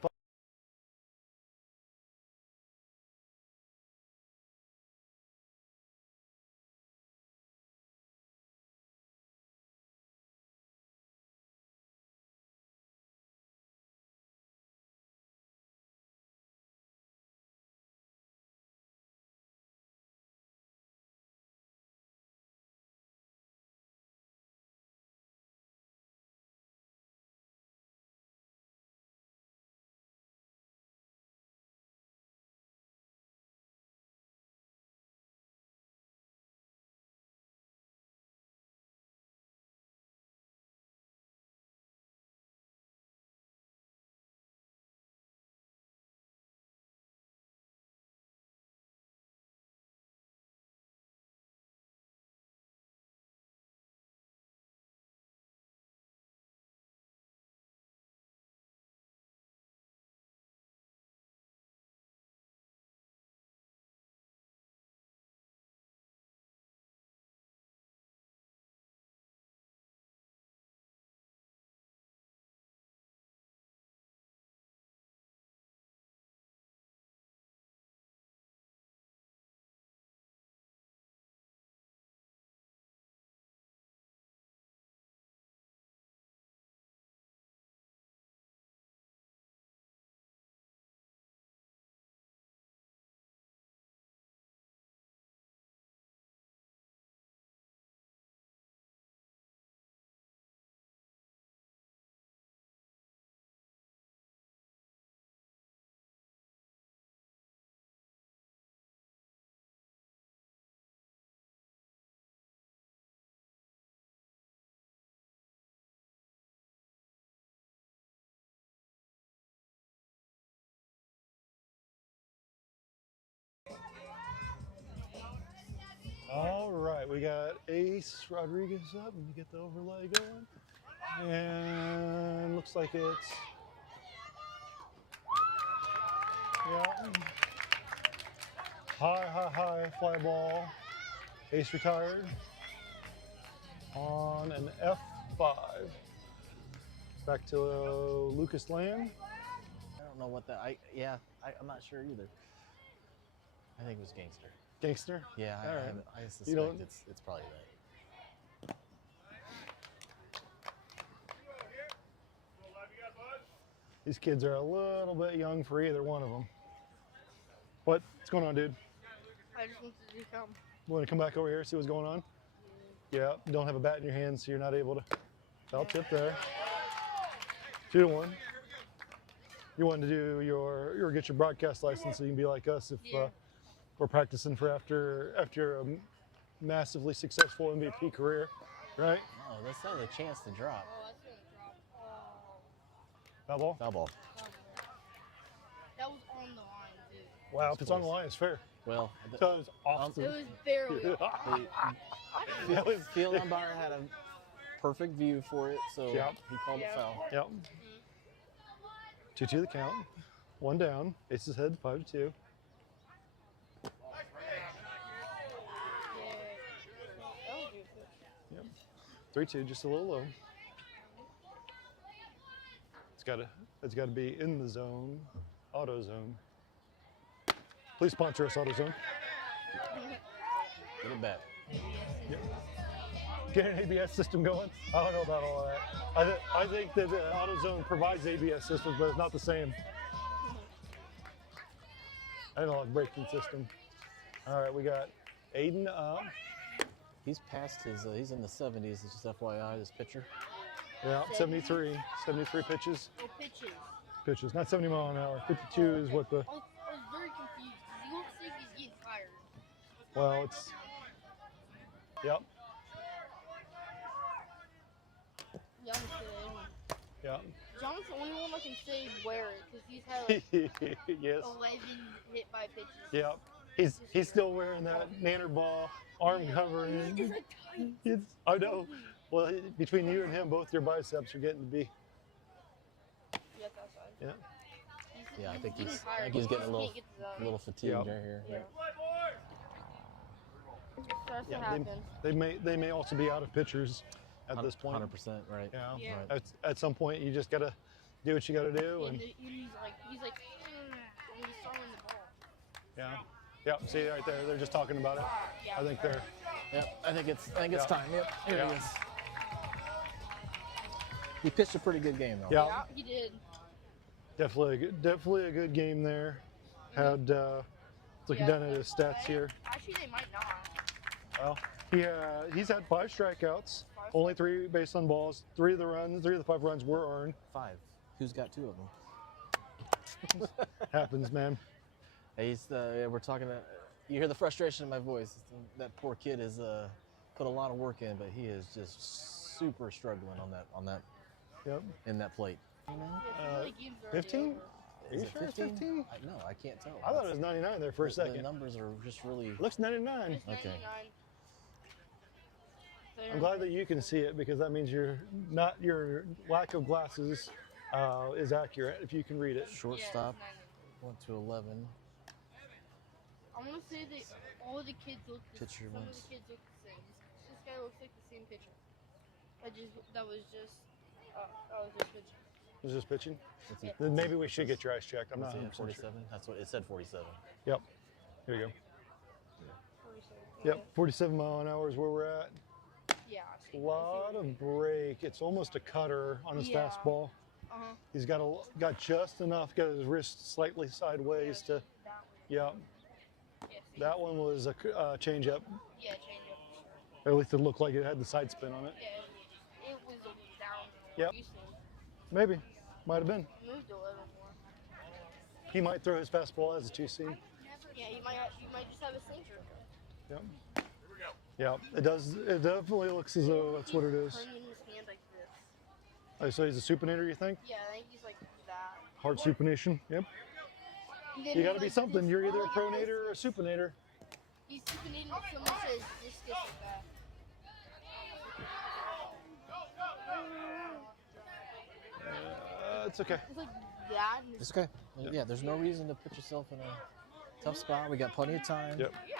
All right, we got Ace Rodriguez up. Let me get the overlay going. And looks like it's, yeah. High fly ball. Ace retired on an F5. Back to Lucas Lamb. I don't know what that. I'm not sure either. I think it was Gangster. Gangster? Yeah, All right. I suspect You don't- it's probably that. These kids are a little bit young for either one of them. What's going on, dude? I just wanted to come. Want to come back over here, see what's going on? Yeah, don't have a bat in your hand, so you're not able to. Foul tip there. 2-1. You want to do your get your broadcast license so you can be like us if we're practicing for after a massively successful MVP career, right? Oh, that's not a chance to drop. Oh, that's gonna drop. Oh. Foul ball? Foul ball. That was on the line, too. Wow, if it's on the line, it's fair. Well, So it's awesome. It was barely. the field umpire had a perfect view for it, so Yep. he called it foul. Yep. 2-2 the count. 1 down. Aces head 5-2. Yeah. That was good. Yep. 3-2, just a little low. It's gotta be in the zone. Auto zone. Please sponsor us, Auto Zone. Get it back. Get an ABS system going. I don't know about all of that. I think that AutoZone provides ABS systems, but it's not the same. Analog braking system. All right, we got Aiden up. He's past his. He's in the 70s. It's just FYI, this pitcher. Yeah, 73 pitches. Oh, pitches. Pitches, not 70 mile an hour. 52 is what the. I was very confused because he looks like he's getting tired. Well, it's. Yep. Yeah, I'm kidding. Yeah. John's the only one that can say wear it because he's had like Yes. 11 hit by pitches. Yep. He's still wearing that nanner ball arm covering. He's like tight. I know. Well, between you and him, both your biceps are getting to be. Yeah, that's right. Yeah. Yeah, I think getting he's tired. getting a He little can't get to the zone. fatigued Yep. right here. Yeah. It starts to Yeah, happen. they may also be out of pitchers at this point. 100%, right? Yeah. Yeah. Right. At some point, you just gotta do what you gotta do, And and he's like, when he's throwing the ball. yeah, yeah. See right there, they're just talking about it. Yeah. I think they're. Yep, I think it's Yeah. time. Yep, here Yeah. it is. He pitched a pretty good game though. Yeah. Yeah, he did. Definitely a good game there. Had looking Yeah, down at his stats here. Actually, they might not. Well, he's had 5 strikeouts, only 3 based on balls. 3 of the 5 runs were earned. 5. Who's got 2 of them? Happens, man. Hey, he's we're talking. You hear the frustration in my voice. That poor kid has put a lot of work in, but he is just super struggling on that Yep. in that plate. You know? Yeah, I feel like games are already 15? over. Are you Is it sure it's 15? No, I can't tell. I thought it was 99 there for a The second. numbers are just really. Looks 99. It's Okay. 99. I'm glad that you can see it because that means your lack of glasses is accurate if you can read it. Shortstop Yeah, 1 to 11. I want to say that all of the kids look the Pitcher some of wins. the kids look the same. This guy looks like the same pitcher. That was just pitching. Is this pitching? What's he- Then maybe we should get your eyes checked. I'm what's not he at, 100% sure. 47? That's what it said. 47. Yep. Here you go. 47. Yep. 47 mile an hour is where we're at. Yeah. I see. A lot of break. It's almost a cutter on his Yeah. fastball. Uh-huh. He's got just enough, got his wrist slightly sideways to. That one. Yep. Yeah, see? That one was a changeup. Yeah, change up. Or at least it looked like it had the side spin on it. Yeah, it was down. Yep. Recently. Maybe. Might have been. Moved a little more. He might throw his fastball as a 2-seam. Yeah, you might just have a sinker. Yep. Yeah, it does. It definitely looks as though that's what it is. Turning his hand like this. Oh, so he's a supinator, you think? Yeah, I think he's like that. Hard supination. Yep. And then You he got to be like something. this- You're either a oh, pronator or a supinator. He's supinating with so much as discus like that. It's okay. It's like that. And It's okay. Yeah, there's no reason to put yourself in a tough spot. We got plenty of time. Yep. Yeah.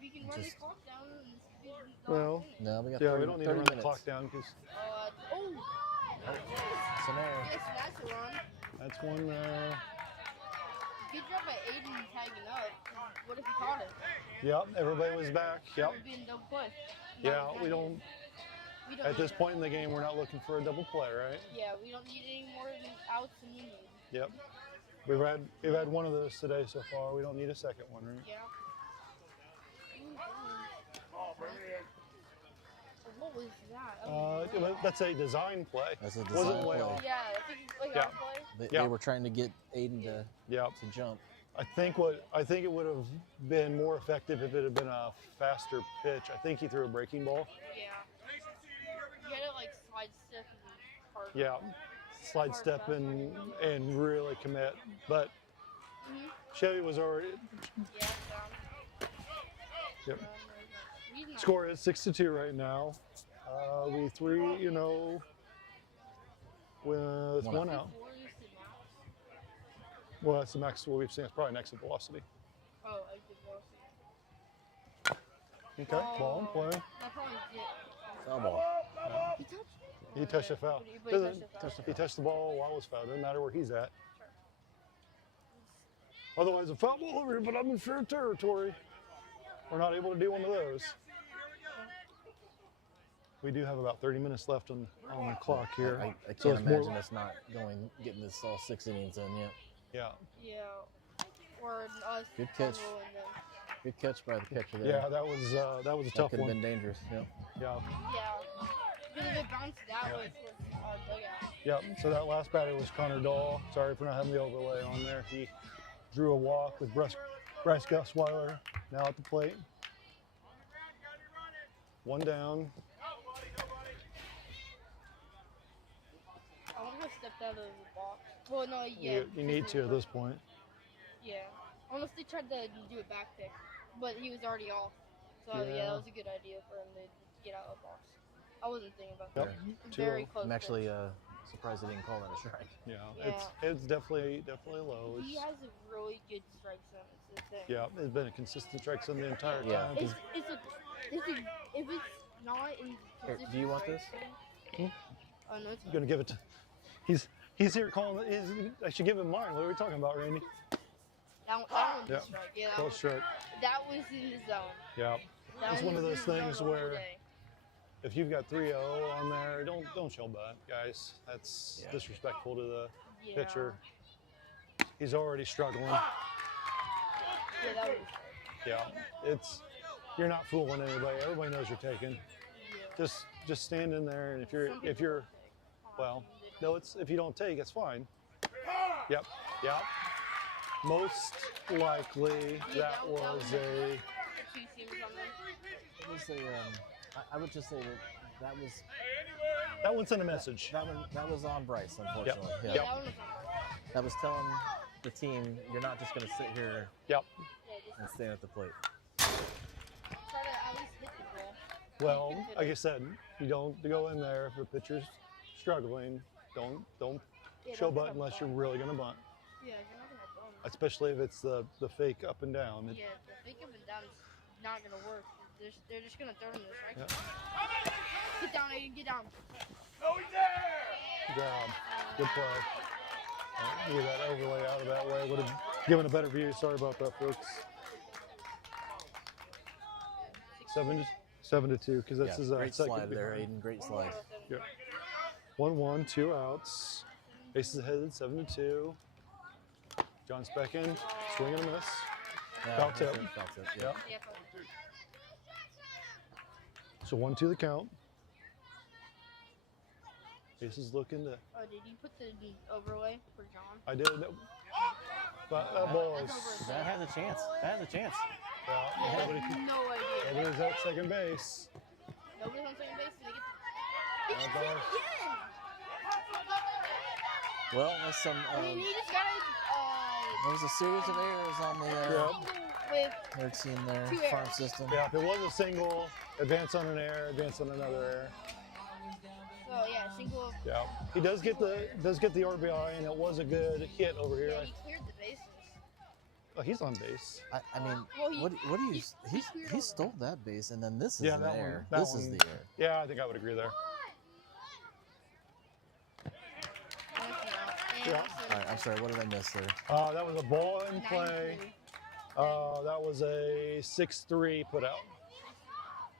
We can run the Just- clock down and this kid can Well, No, we got yeah, 30, we don't need to 30 run minutes. the clock down because It's an error. Yes, that's a run. that's one. Good job by Aiden tagging up. What if he caught it? Yep, everybody was back. That Yep. would be in double play. Yeah, we don't. We don't At need this that. point in the game, we're not looking for a double play, right? Yeah, we don't need any more than outs than we need. Yep. We've had one of those today so far. We don't need a second one, right? Yeah. Oh, bring it in. What was that? That's a design play. That's a Wasn't design way play. off. Yeah, I think it's like Yeah. our play. They Yeah. were trying to get Aiden to Yep. jump. I think it would have been more effective if it had been a faster pitch. I think he threw a breaking ball. Yeah. You gotta like slide step and hard. Yeah. Slide step and really commit. But Mhm. Chevy was already. Yeah, down. Yep. He's not- Score is 6-2 right now. We three, with one out. 4 is the max. Well, that's the max what we've seen. It's probably exit velocity. Oh, I did well. Okay, ball in play. That probably did. Foul ball. He touched it. He touched the foul. But he Doesn't- touched the foul. He touched the ball while it was foul. Doesn't matter where he's at. Otherwise, a foul ball over here, but I'm in fair territory. We're not able to do one of those. We do have about 30 minutes left on the clock here. I So can't it's more- imagine us not getting this all 6 innings in yet. Yeah. Yeah. Or us Good catch. fumble and then Good catch by the catcher there. Yeah, that was a That tough could have one. been dangerous. Yeah. Yeah. Yeah. Because if it bounced that way towards our dugout. Yep. So that last batter was Connor Dahl. Sorry for not having the overlay on there. He drew a walk with Bryce Gusweiler now at the plate. One down. I wonder if I stepped out of the box. Well, no, yeah. You need to at this point. Yeah. Unless they tried to do a back pick, but he was already off. So, yeah, that was a good idea for him to get out of the box. I wasn't thinking about that. Yep. Very close. I'm actually surprised they didn't call that a strike. Yeah, Yeah. it's definitely low. He has a really good strike zone. It's the thing. Yeah, it's been a consistent strike zone the entire Yeah. time. If it's not in Here, consistent do you want strike this? zone- Oh, no, it's I'm gonna give it to. He's here calling. I should give him mine. What are we talking about, Randy? That one's Yeah. a strike. Yeah, Close strike. that was in the zone. Yeah. That It's one of was those in the things zone all where day. if you've got 3-0 on there, don't show butt, guys. That's disrespectful to the Yeah. pitcher. He's already struggling. Yeah, that was a strike. Yeah, you're not fooling anybody. Everybody knows you're taking. Yeah. Just stand in there, and if Some you're people don't take. well, no, if you don't take, it's fine. Yep. Most likely that was a. Two seamers on them. It was I would just say that was That one sent a message. that was on Bryce, unfortunately. Yep. Yeah, Yep. that one was on. That was telling the team you're not just going to sit here Yep. Yeah, just and stand at the plate. try to at least hit the ball. Well, like I said, you don't go in there if the pitcher's struggling. Don't Yeah, show don't butt hit a unless you're ball. really gonna bunt. Yeah, if you're not gonna bum. Especially if it's the fake up and down. Yeah, the fake up and down is not gonna work. They're just gonna throw him in the strike. Yeah. Get down, Aiden, get down. Good job. Good play. Get that overlay out of that way. Would have given a better view. Sorry about that, folks. 7-2, because that's his Great second. slide there, behind. Aiden. Great slide. Yeah. 1-1, 2 outs. Bases ahead, 7-2. John Specken, swing and a miss. Yeah, Foul tip. foul tip, yeah. Yep. Yeah, So 1-2 the count. Bases looking to. oh, did you put the overlay for John? I did. But that ball is. That's over. That has a chance. That has a chance. Yeah, Nobody, no idea. nobody's at second base. Nobody's on second base. And they get That ball- again. Well, that's some. I mean, he just got There was a series of errors on the Yeah. with their team there, Two farm errors. system. Yeah, if it was a single, advance on an error, advance on another error. so yeah, single. Yeah, he does get the RBI, and it was a good hit over here. Yeah, he cleared the bases. Oh, he's on base. I mean, Well, he- what do you? he cleared He over. stole that base, and then this is Yeah, an that one- error. that This is one- the error. Yeah, I think I would agree there. Yeah. All right, I'm sorry. What did I miss there? That was a ball in play. That was a 6-3 put out.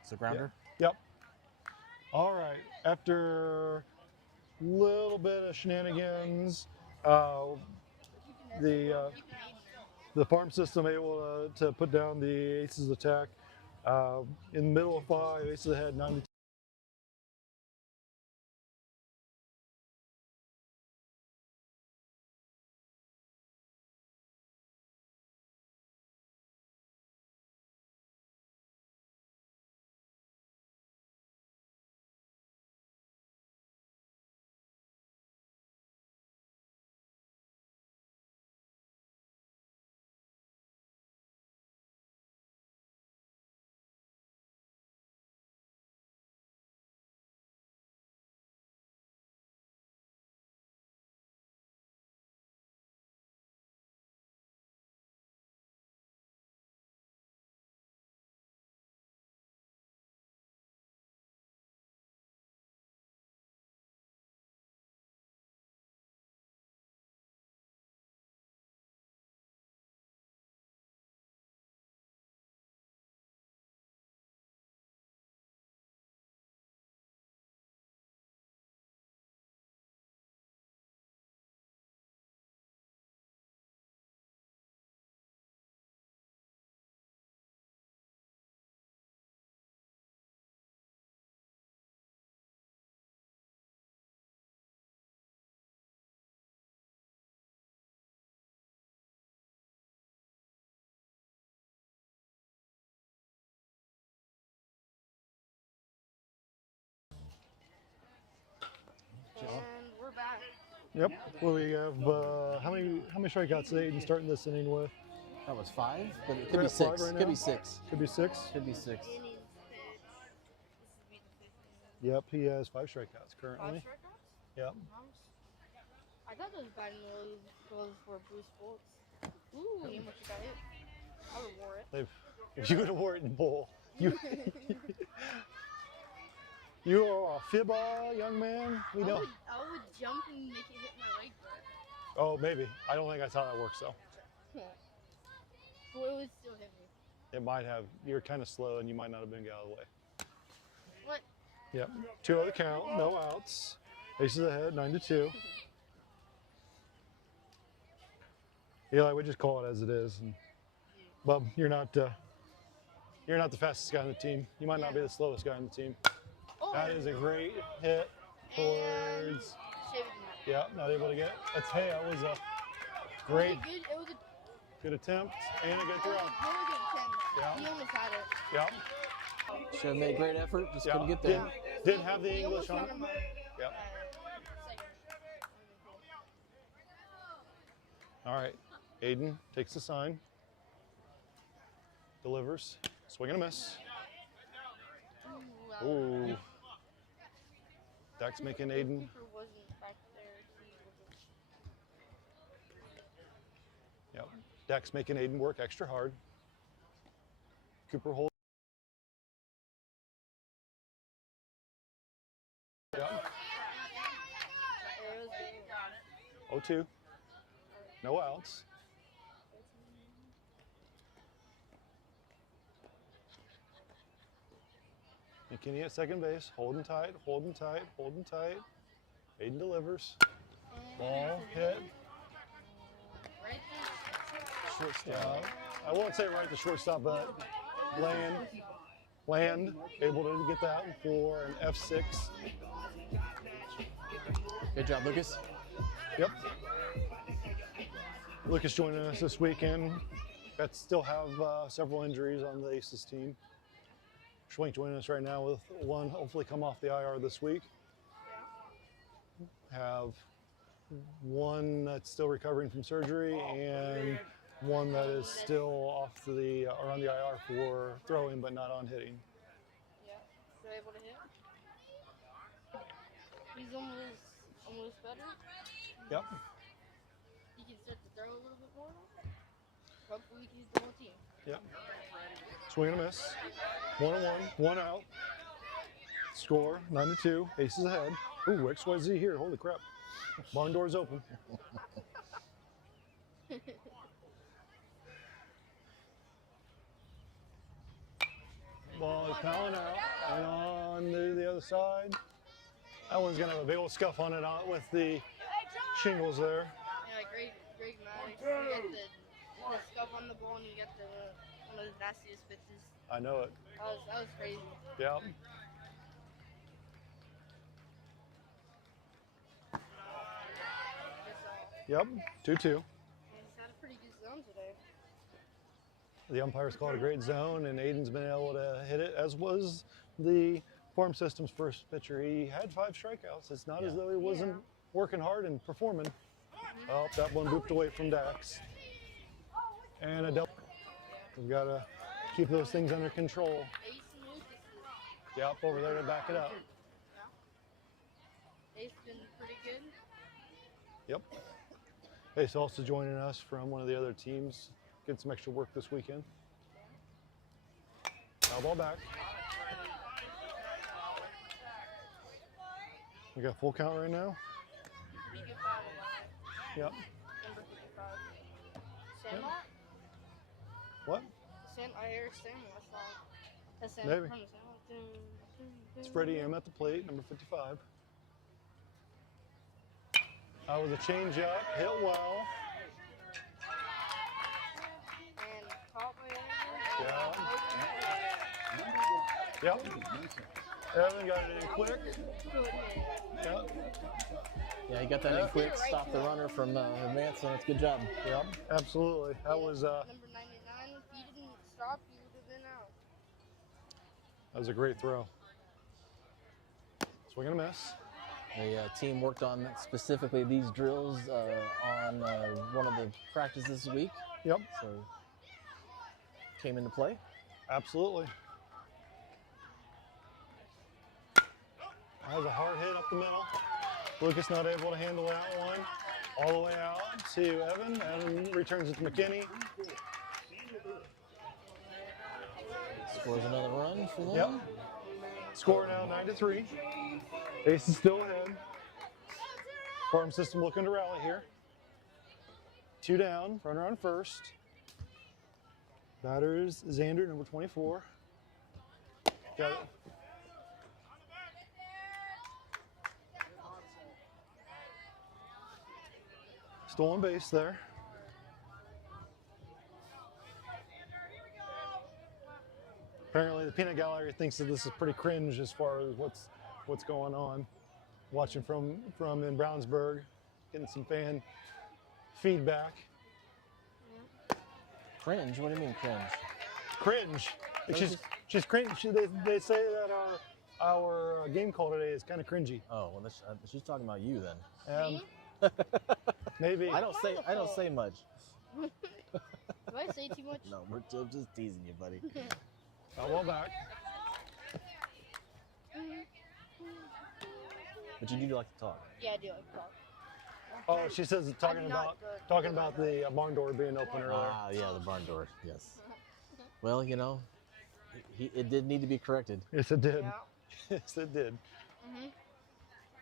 It's a grounder. Yep. All right. After a little bit of shenanigans, the farm system able to put down the Aces attack. In the middle of 5, Aces ahead 9-2. Yep. Well, we have how many strikeouts did Aiden starting this inning with? That was 5, but it We're could be at 5 6. right Could now? be 6. Could be 6. Could be 6. Innings pitch. This would be the 5th inning. Yep, he has 5 strikeouts 5 currently. strikeouts? Yep. Nice. I thought those batting was for Bruce Bolts. Ooh, he almost got hit. I would have wore it. You would have worn it, Bull. You. You are a fibba, young man. We know. I would jump and make it hit my leg. Oh, maybe. I don't think that's how that works, though. Well, it would still hit me. It might have. You're kind of slow, and you might not have been out of the way. What? Yep. 2-0 the count. No outs. Aces ahead. 9-2. Eli, we just call it as it is. And, Bub, you're not the fastest guy on the team. You might not be the slowest guy on the team. Oh. That is a great hit towards. Yeah, not able to get. That's that was a great. It was a good attempt and a good throw. really good attempt. Yeah. He almost had it. Yeah. Should have made great effort. Just Yeah. couldn't get there. Didn't have the He English almost on won it. him, Yep. second. All right. Aiden takes the sign. Delivers. Swing and a miss. Ooh. Dak's making Aiden. Cooper wasn't back there. Yep. Dak's making Aiden work extra hard. Cooper holds. Yep. 0-2. No outs. McKinney at second base, holding tight, holding tight, holding tight. Aiden delivers. Ball hit. Right Shortstop. I won't say right to shortstop, but land able to get that for an F6. Good job, Lucas. Yep. Lucas joining us this weekend. Got still have several injuries on the Aces team. Schwenk joining us right now with one hopefully come off the IR this week. Have one that's still recovering from surgery and one that is still off the or on the IR for throwing but not on hitting. Yeah. Still able to hit. He's almost better. Yep. He can start to throw a little bit more. Hopefully he's the whole team. Yep. Swing and a miss. 1-1, 1 out. Score 9-2. Aces ahead. Ooh, XYZ here. Holy crap. Barn door's open. Ball is piling out. And on to the other side. That one's going to have a big old scuff on it with the shingles there. Yeah, great Maddox. You get the scuff on the ball and you get one of the nastiest pitches. I know it. That was crazy. Yeah. Yep. 2-2. He's had a pretty good zone today. The umpires called a great zone, and Aiden's been able to hit it, as was the farm system's first pitcher. He had 5 strikeouts. It's not as though he wasn't working hard and performing. Oh, that one booped away from Dax. And a double. We've got to keep those things under control. Ace and Lucas. Yep, over there to back it up. Ace been pretty good. Yep. Ace also joining us from one of the other teams. Get some extra work this weekend. Foul ball back. We got full count right now. Pretty good foul line. Yep. Number 55. Sandlot? What? I hear Sandlot song. That's Maybe. from Sandlot. It's Freddie M at the plate, number 55. That was a changeup, hit well. And caught by Evan. Yeah. Yep. Evan got it in quick. Yep. Yeah, he got that in quick. Stopped the runner from advancing. That's a good job. Yep. Absolutely. That was Number 99. If he didn't stop, he would have been out. that was a great throw. Swing and a miss. The team worked on specifically these drills on one of the practices this week. Yep. So came into play. Absolutely. That was a hard hit up the middle. Lucas not able to handle that one. All the way out to Evan. Evan returns it to McKinney. Scores another run for them. Yep. Score now 9-3. Ace is still ahead. Farm system looking to rally here. 2 down, runner on first. Batters Xander, number 24. Got it. Stolen base there. Apparently the peanut gallery thinks that this is pretty cringe as far as what's going on. Watching from in Brownsburg, getting some fan feedback. Cringe? What do you mean cringe? Cringe. She's cringe. They say that our game call today is kind of cringy. Oh, well, she's talking about you then. Me? Maybe. I don't say much. Do I say too much? No, we're just teasing you, buddy. Well back. But you do like to talk. Yeah, I do like to talk. Oh, she says talking about the barn door being open earlier. Ah, yeah, the barn door. Yes. Well, you know, it did need to be corrected. Yes, it did. Yeah. Yes, it did.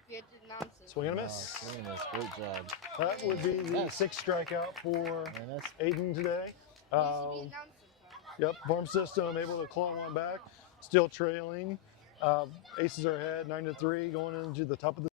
We had to announce it. Swing and a miss. Swing and a miss. Great job. That would be the 6th strikeout for And that's Aiden today. It used to be announced sometimes. Yep, farm system able to claw one back. Still trailing. Aces are ahead, 9-3, going into the top of the.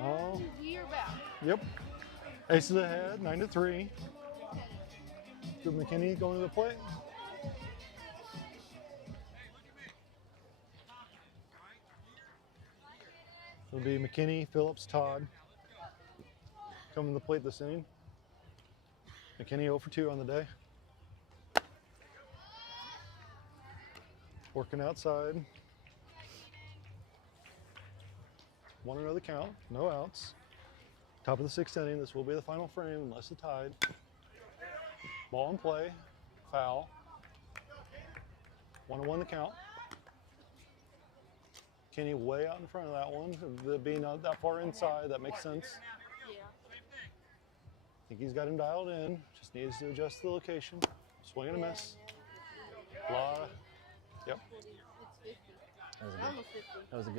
And we are back. Yep. Aces ahead, 9-3. Good McKinney going to the plate. It'll be McKinney, Phillips, Todd coming to the plate this inning. McKinney 0 for 2 on the day. Working outside. 1-0 the count, no outs. Top of the 6th inning, this will be the final frame unless it's tied. Ball in play, foul. 1-1 the count. Kenny way out in front of that one. Being not that far inside, that makes sense. Yeah. I think he's got him dialed in. Just needs to adjust the location. Swing and a miss. Yep. It's 50. Almost 50. That was a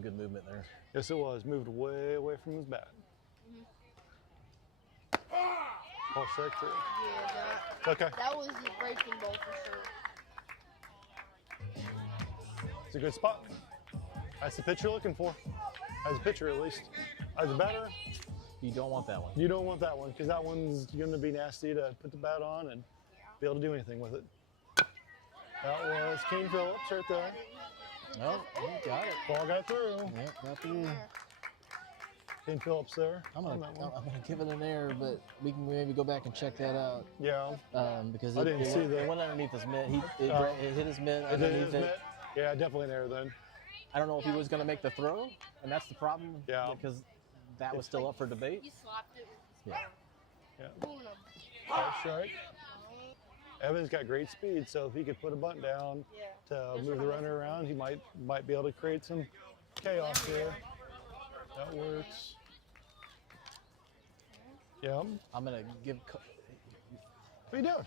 good movement there. Yes, it was. Moved way away from his bat. Ball strike 3. Yeah, Okay. that was the breaking ball for sure. It's a good spot. That's the pitch you're looking for. As a pitcher, at least. As a batter, You don't want that one. you don't want that one because that one's going to be nasty to put the bat on and be able to do anything with it. That was Kane Phillips right there. No, he got it. Ball got through. Yep, got through. Ken Phillips there. I'm on gonna that one. give it an error, but we can maybe go back and check that out. Yeah. Because I didn't see it that. went underneath his mitt. It hit his mitt Is it underneath his it. mitt? Yeah, definitely an error then. I don't know if he was going to make the throw, and that's the problem. Yeah. Because that was still up for debate. You slapped it with Yeah. his phone. Five strike. Evan's got great speed, so if he could put a bunt down to move the runner around, he might be able to create some chaos here. That works. Yeah. I'm going to give. What are you doing?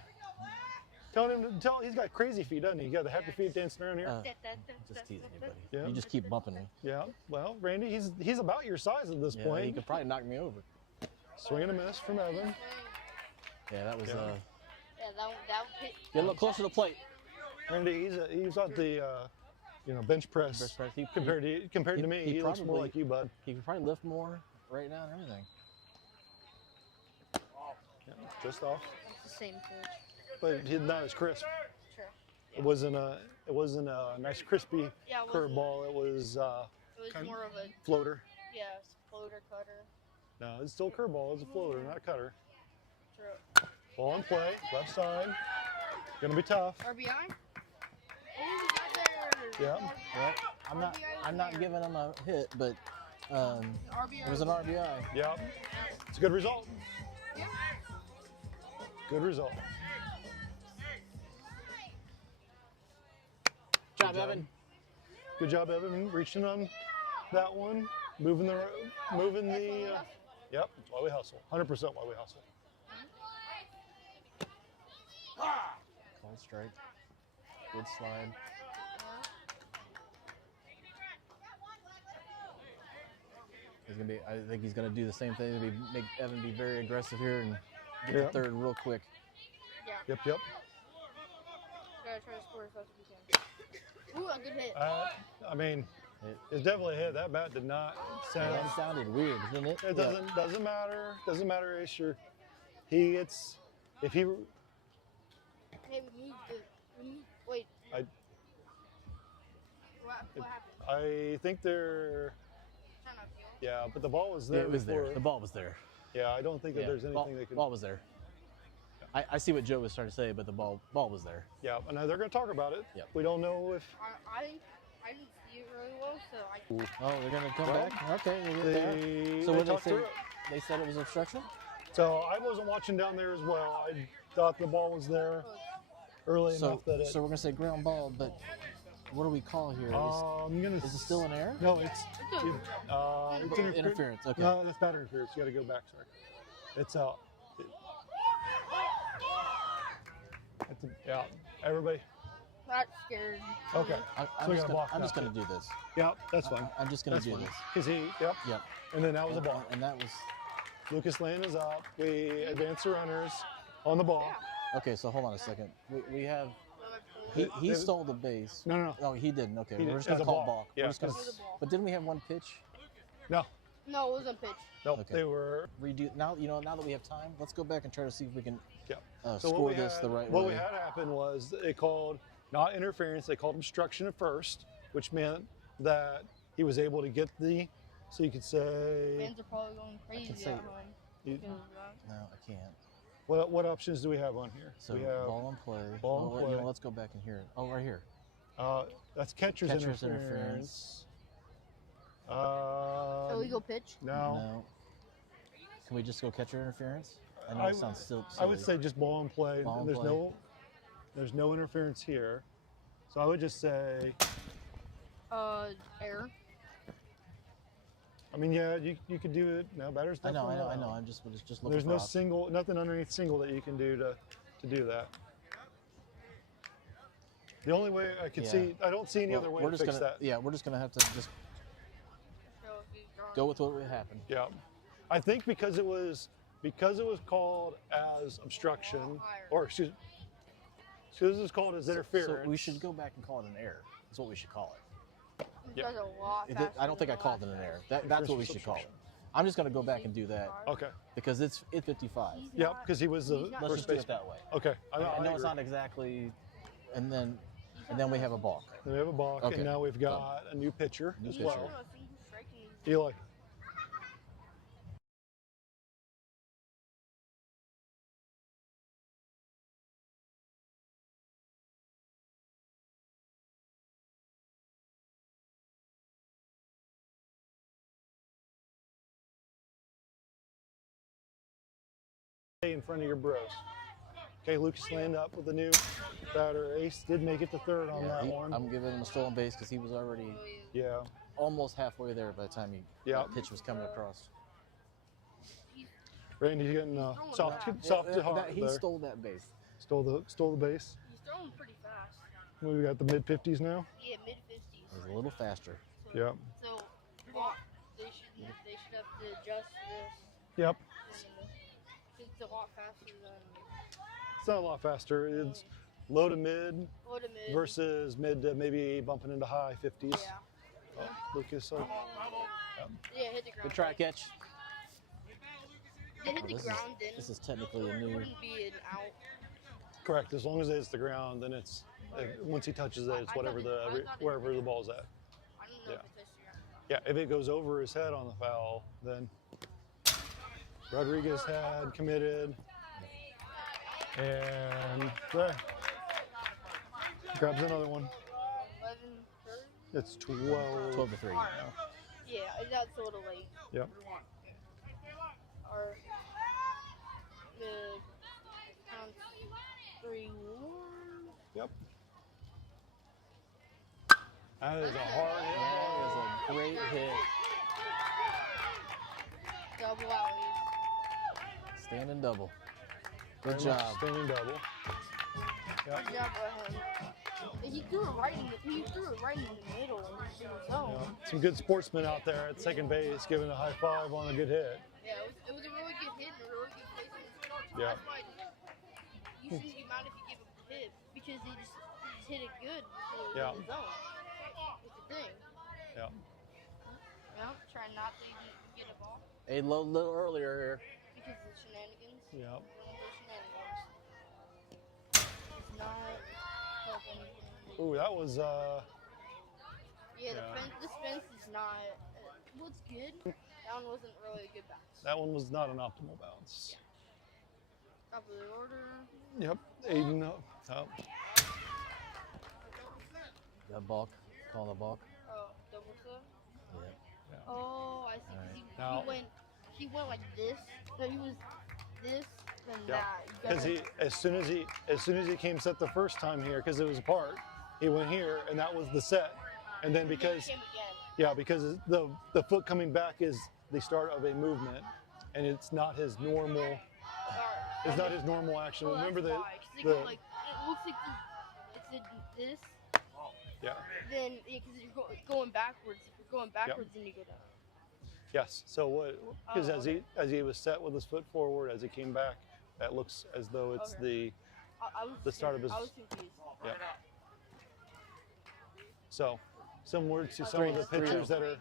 He's got crazy feet, doesn't he? You got the happy feet dancing around here. Just teasing you, buddy. Yeah. You just keep bumping me. Yeah. Well, Randy, he's about your size at this Yeah, point. he could probably knock me over. Swing and a miss from Evan. Yeah, that was. Yeah. That hit. Get a little closer to the plate. Randy, he's at the bench press. Bench press. Compared to me, he looks more like you, bud. He could probably lift more right now and everything. Yeah, just off, It's the same pitch. but he's not as crisp. Sure. It wasn't a nice crispy Yeah, it curveball. It was It was more of a floater. floater cutter. No, it's still a curveball. It's a floater, not a cutter. True. Ball in play, left side. Gonna be tough. RBI. Oh, he got there. Yeah. Well, I'm not giving him a hit, but RBI. it was an RBI. Yeah. It's a good result. Yeah. Good result. Job, Evan. Good job, Evan, reaching on that one. Moving the. Yep. That's why we hustle. 100% why we hustle. Called strike. Good slide. I think he's gonna do the same thing. Make Evan be very aggressive here and get the third real quick. Yeah. Yep. Gotta try to score as fast as we can. Ooh, a good hit. I mean, it's definitely a hit. That bat did not sound. That sounded weird, didn't it? It doesn't matter. Doesn't matter. It's your. If he. Hey, we moved it. Wait. What happened? I think they're. Turn up, yo. Yeah, but the ball was there. Yeah, it was before. there. The ball was there. Yeah, I don't think that there's anything they could. Ball was there. I see what Joe was trying to say, but the ball was there. Yeah, and they're going to talk about it. Yep. We don't know if. I didn't see it really well, so I. Oh, they're going to come Well, back? Okay, we'll get there. So they what did talked they say? through it. They said it was obstruction? So I wasn't watching down there as well. I thought the ball was there early enough that it. So we're going to say ground ball, but what do we call here? I'm gonna. Is it still an error? No, it's Interference, okay. No, that's bad interference. You got to go back. Sorry, it's out. Yeah, everybody. Not scared. Okay. So we got to block. I'm just going to do this. Yeah, that's fine. I'm just going to do this. Because Yep. Yep. And then that was a ball. And that was. Lucas Lane is up. We advance the runners on the ball. Okay, so hold on a second. We have. He stole the base. No. Oh, he didn't. Okay, He we're did. just going As to a call ball. ball. Yeah, We're just gonna, as a ball. but didn't we have one pitch? No. No, it wasn't pitch. Nope. Okay. They were. Redo now. Now that we have time, let's go back and try to see if we can Yeah. score this the right way. What we had happen was they called not interference. They called obstruction at first, which meant that he was able to get the. So you could say. Fans are probably going crazy say- at home. You- because of that. No, I can't. What options do we have on here? So we have ball and play. ball and play. Let's go back and hear it. Oh, right here. that's catcher's Catcher's interference. Illegal pitch. No. No. Can we just go catcher interference? I know I it sounds still. I would say just ball and play. Ball and there's play. there's no interference here. So I would just say, Error. I mean, yeah, you could do it. No, batter's I know. definitely allowed. I'm just looking. There's for no options. nothing underneath single that you can do to do that. The only way I could see, I don't see any other way to fix that. Yeah, we're just gonna have to just So if he's drawn- go with what happened. Yeah, I think because it was called as obstruction, or excuse me, because it was called as interference. So we should go back and call it an error. That's what we should call it. He does a lot I faster don't think I than called it the an last error. one. That's what we should call it. I'm just gonna go back and do that Okay. because it's 55. He's Yep, not- because he was the he's not- Let's first just do baseman. it that way. Okay, I know it's agree. not exactly, and then And then we have a balk. Then we have a balk, Okay. and now we've got a new pitcher New as pitcher. well. I think he's striking. Eli. In front of your bros. Okay, Lucas landed up with a new batter. Ace did make it to third on that one. I'm giving him a stolen base because he was already Yeah. almost halfway there by the time that pitch was coming across. Randy's getting soft to hard He there. stole that base. Stole the base. He's throwing pretty fast. We got the mid 50s now. Yeah, mid 50s. He's a little faster. So, Yep. So they should have to adjust this. Yep. It's a lot faster than It's not a lot faster. It's low to mid versus mid to maybe bumping into high 50s. Yeah. Oh, Lucas. Yeah, hit the ground. Good try catch. They hit the ground in. This is technically a It new. wouldn't be an out. Correct. As long as it hits the ground, then it's once he touches it, it's wherever the ball's at. I don't know Yeah. if it's this year. Yeah. If it goes over his head on the foul, then Rodriguez had committed, and there grabs another one. 11:30. It's 12. 12 to 3. Yeah, that's a little late. Yep. Or the count 3-1. Yep. That is a hard hit. That is a great hit. Double out. Standing double. Very Good much job. Standing double. Yep. Good job by him. He threw it right in the middle of the zone. Yeah. Some good sportsmen out there at second base giving a high five on a good hit. Yeah, it was a really good hit and a really good placement. Yeah. That's why you shouldn't be mad if you give up the hit because he just hit it good so it was in the zone. That's the thing. Yeah. Yeah, try not to even get a ball A little earlier here. because of the shenanigans. Yeah. Don't do shenanigans. It's not help anything. Ooh, that was Yeah, this fence is not. Well, it's good. That one wasn't really a good bounce. that one was not an optimal bounce. Top of the order. Yep. Aiden up. Oh. That balk. Call the balk. Oh, double sub. Yeah. Oh, I see. 'Cause Alright. Now- He went like this. So he was this, then Yeah. that. You Because gotta- as soon as he came set the first time here, because it was apart, he went here and that was the set. And then because Came again. because the foot coming back is the start of a movement, and it's not his normal. It's not his normal action. Oh, Remember that's the why, 'cause they the go like it looks like it's in this. yeah. Then because you're going backwards. If you're going backwards, then you go down. Yes. So what? Because Oh, as he was set with his foot forward, as he came back, that looks as though it's Okay. I was the start of his- I was confused. yeah. So similar to some of the Three. pitchers that are.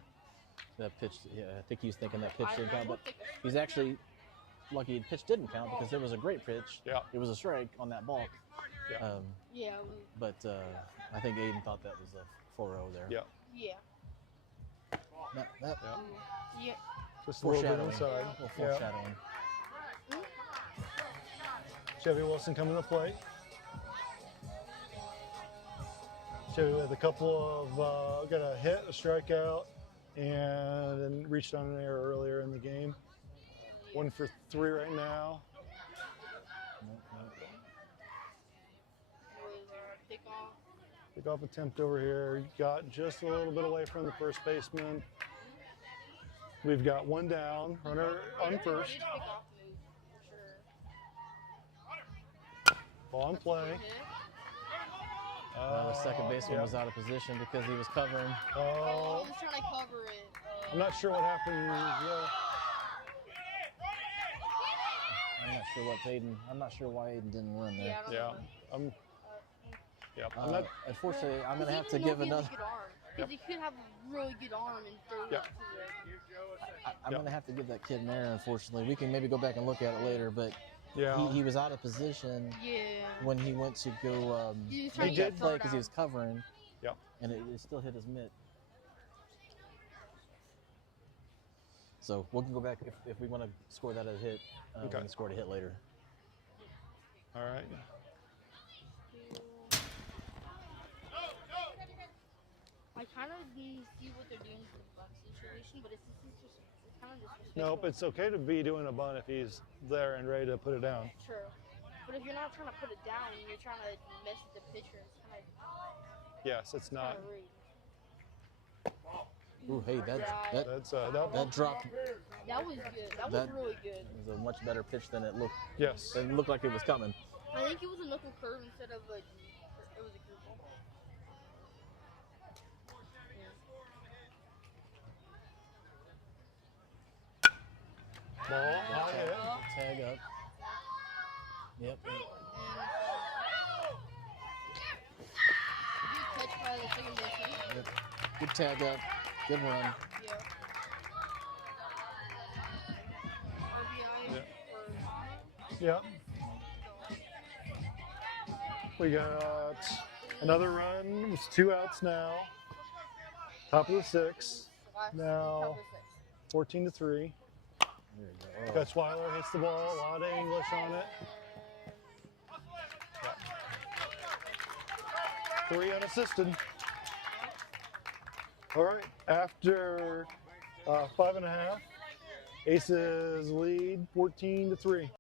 That pitch, yeah, I think he was thinking that pitch I didn't count, don't but think he's actually lucky the pitch didn't count because it was a great pitch. Yeah. It was a strike on that balk. Yeah. Yeah. But I think Aiden thought that was a 4-0 there. Yeah. Yeah. That Yeah. Yeah. Just a little bit foreshadowing. inside. A little Yeah. foreshadowing. Chevy Wilson coming to play. Chevy with a couple of got a hit, a strikeout, and then reached on an error earlier in the game. 1 for 3 right now. Pick off attempt over here. Got just a little bit away from the first baseman. We've got one down, runner on first. Ball in play. The second baseman yeah. was out of position because he was covering. Oh, Oh, he was trying to cover it. I'm not sure what happened. Yeah. I'm not sure what's Aiden. I'm not sure why Aiden didn't run there. Yeah, I don't Yeah. know. I'm not. Unfortunately, I'm Because gonna have to even though give he has a another. good arm, because he could have a really good arm and throw Yeah. it to the. I'm Yeah. gonna have to give that kid an error. Unfortunately, we can maybe go back and look at it later, but Yeah. he was out of position Yeah. when he went to go He was trying make to that get play thrown because he out. was covering. Yep. And it still hit his mitt. So we can go back if we want to score that as a hit. We Okay. can score it a hit later. All right. I kind of see what they're doing for the bunt situation, but it's kind of disrespectful. Nope, it's okay to be doing a bunt if he's there and ready to put it down. True. But if you're not trying to put it down and you're trying to mess with the pitcher, it's kind of Yes, it's not. rude. Ooh, hey, that That's that. that dropped. That was good. That That- was really good. Was a much better pitch than it looked. Yes. It looked like it was coming. I think it was a knuckle curve instead of it was a curveball. Ball, high hit. Tag up. Yep. Good catch by the second baseman. Yep. Good tag up. Good run. Yeah. RBI Yeah. Yep. We got another run. It's 2 outs now. Top of the 6th. Now 14-3. There you go. Got Swiler hits the ball. A lot of English on it. 3 unassisted. All right. After 5.5, Aces lead 14-3.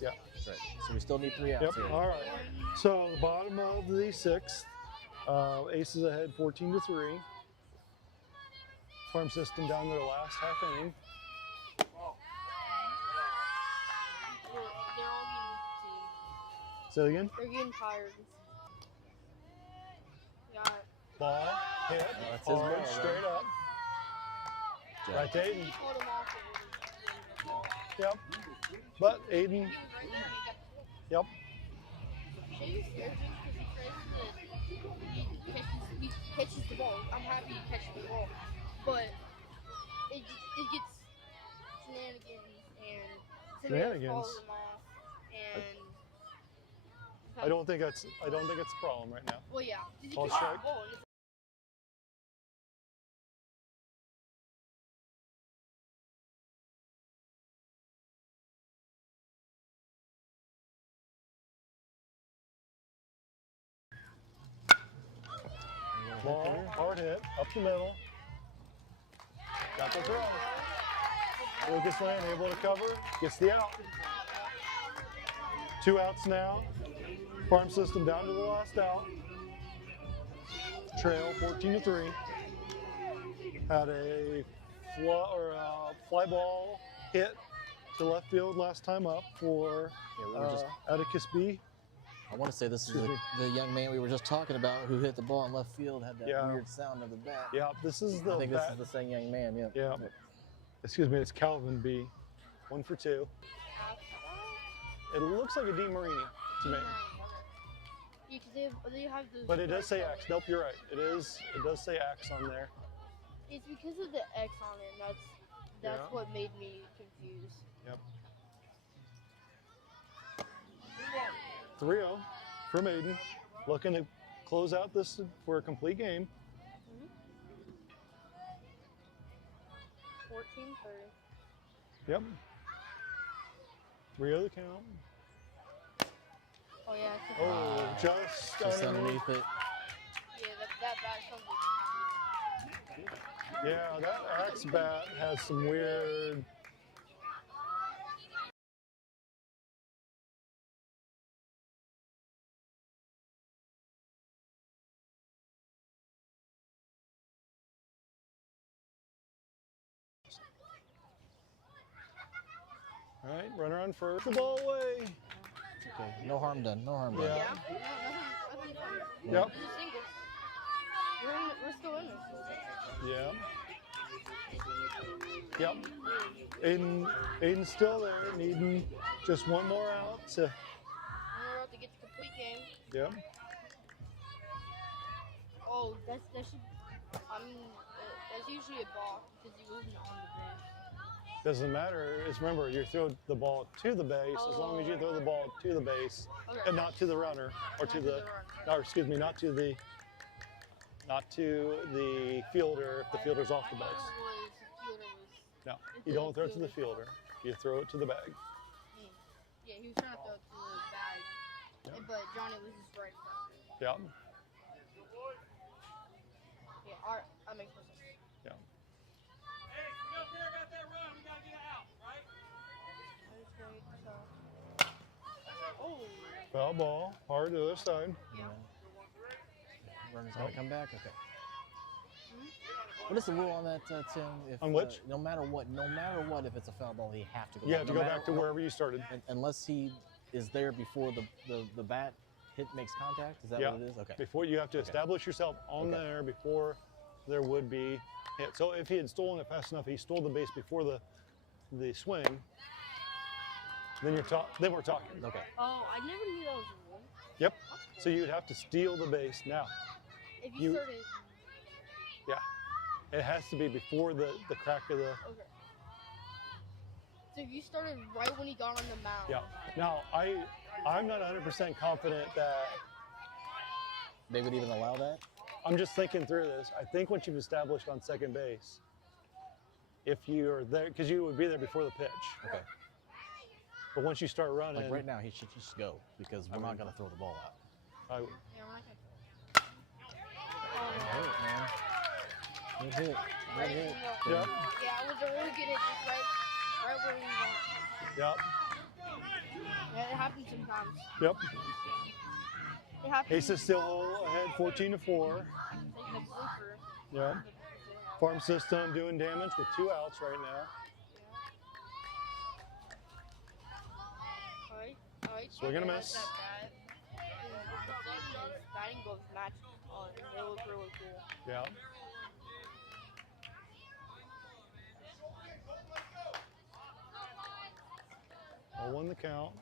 Yeah. That's right. So we still need 3 outs Yep. here. All right. So the bottom of the 6th, Aces ahead 14-3. Farm system down their last half inning. They're all getting Say it again. They're getting tired. Got Ball hit that's his hard ball, straight up. Yeah. Right to Aiden. he pulled him off. Yep. But Aiden. Yep. Should you scare him because he catches the ball? I'm happy he catches the ball, but it gets shenanigans and somebody else Shenanigans? calls him off and. I don't think it's a problem right now. Well, yeah. Did you Ball catch strike. the ball? And it's Ball, hard hit, up the middle. Got the throw. Lucas Land able to cover, gets the out. 2 outs now. Farm system down to the last out. Trail 14-3. Had a fly ball hit to left field last time up for Yeah, we were just Atticus B. I want to say this is Excuse me. the young man we were just talking about who hit the ball in left field, had that Yeah. weird sound of the bat. Yeah, this is the I think bat. this is the same young man, yeah. Yeah. Excuse me, it's Calvin B. 1 for 2. It looks like a Di Marini to me. Yeah, because they have those. But it does say X. Nope, you're right. It does say X on there. It's because of the X on it. That's Yeah. what made me confused. Yep. 3-0 for Maiden. Looking to close out this for a complete game. 14-30. Yep. 3-0 the count. Oh yeah. Oh, just underneath it. Yeah, that bat comes. Yeah, that axe bat has some weird. All right, runner on first. The ball away. Okay, no harm done. No harm done. Yeah. Yeah. Nothing fun. Yep. It's a single. We're still in this. Yeah. Yep. Aiden's still there, needing just one more out to. And we're about to get the complete game. Yep. Oh, that should. I mean, that's usually a balk because you wasn't on the base. Doesn't matter. It's remember you throw the ball to the base as long as you throw the ball to the base Okay. and not to the runner or to the, or excuse me, not to the fielder if the fielder's off the base. No, you don't throw it to the fielder. You throw it to the bag. Yeah, he was trying to throw it to the bag, but Johnny was just right in front of him. Yeah. Yeah, all right, that makes more sense. Yeah. Hey, we don't care about that run. We got to get out, right? Oh. Foul ball, hard to the other side. Yeah. Runner's gonna come back. Okay. What is the rule on that, Tim? If, On which? No matter what, if it's a foul ball, he have to go. You back. have to No go matter back to what- wherever you started. unless he is there before the bat makes contact. Is that Yeah. what it is? Okay. Before you have to establish yourself on Okay. there before there would be hit. So if he had stolen it fast enough, he stole the base before the swing. Then then we're talking. Okay. Oh, I never knew that was a rule. Yep. So you'd have to steal the base now. If you You- started. Yeah. It has to be before the crack of the. Okay. So if you started right when he got on the mound. Yeah. Now I'm not 100% confident that. They would even allow that? I'm just thinking through this. I think once you've established on second base, if you're there, because you would be there before the pitch. Okay. But once you start running, Like right now, he should just go because we're not gonna throw the ball out. I, Yeah, we're not Good hit, man. Good hit. Good hit. yeah, Yeah, it was a really good hit, just right where we want. yep, Yeah, it happens sometimes. yep. It happens. Ace is still ahead, 14-4. Yeah. Farm system doing damage with 2 outs right now. Swing and a miss. Batting gloves match. They look really cool. Yeah. I'll win the count.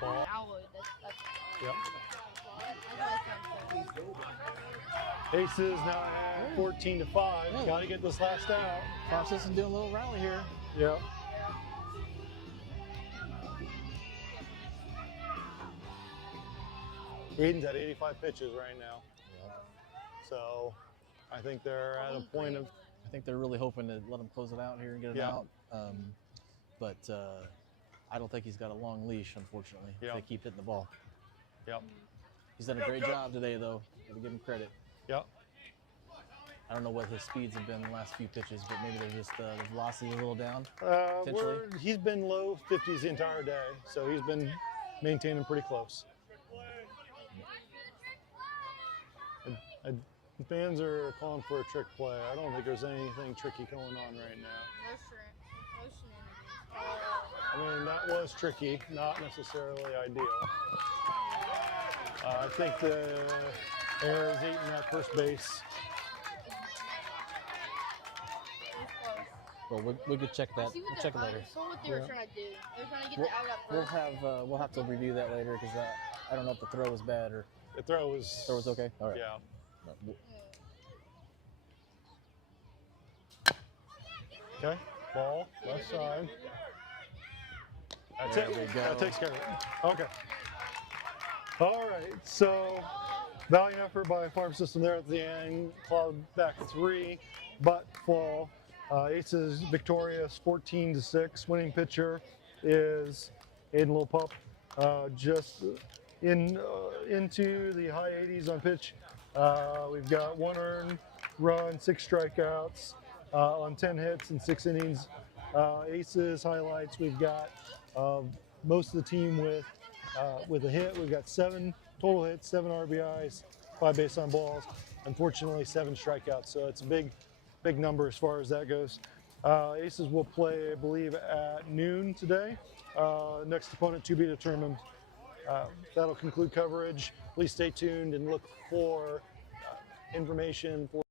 Ball. That's Yep. that's Aces now at 14-5. Got to get this last out. Farm system doing a little rally here. Yep. Aiden's at 85 pitches right now. So I think they're at a point of. I think they're really hoping to let him close it out here and get it Yeah. out. But I don't think he's got a long leash, unfortunately. Yeah. If they keep hitting the ball. Yep. He's done a great job today, though. Gotta give him credit. Yep. I don't know what his speeds have been in the last few pitches, but maybe they're just the velocity is a little down. Potentially. He's been low 50s the entire day, so he's been maintaining pretty close. Fans are calling for a trick play. I don't think there's anything tricky going on right now. no shenanigans. I mean, that was tricky, not necessarily ideal. I think the air is eating that first base. Well, we could check that. See what We'll check it later. I saw what they were trying to do. They were trying to get We'll, the out at we'll first. we'll have to review that later because I don't know if the throw was bad or The throw was okay. All right. Yeah. Okay. Ball left side. That's There it. we go. That takes care of it. Okay. All right. So valiant effort by Farm System there at the end. Clawed back 3, but fall. Aces victorious 14-6. Winning pitcher is Aiden Little Pup. Just into the high 80s on pitch. We've got 1 earned run, 6 strikeouts on 10 hits in 6 innings. Aces highlights. We've got most of the team with a hit. We've got 7 total hits, 7 RBIs, 5 base on balls. Unfortunately, 7 strikeouts. So it's a big number as far as that goes. Aces will play, I believe, at noon today. Next opponent to be determined. That'll conclude coverage. Please stay tuned and look for information for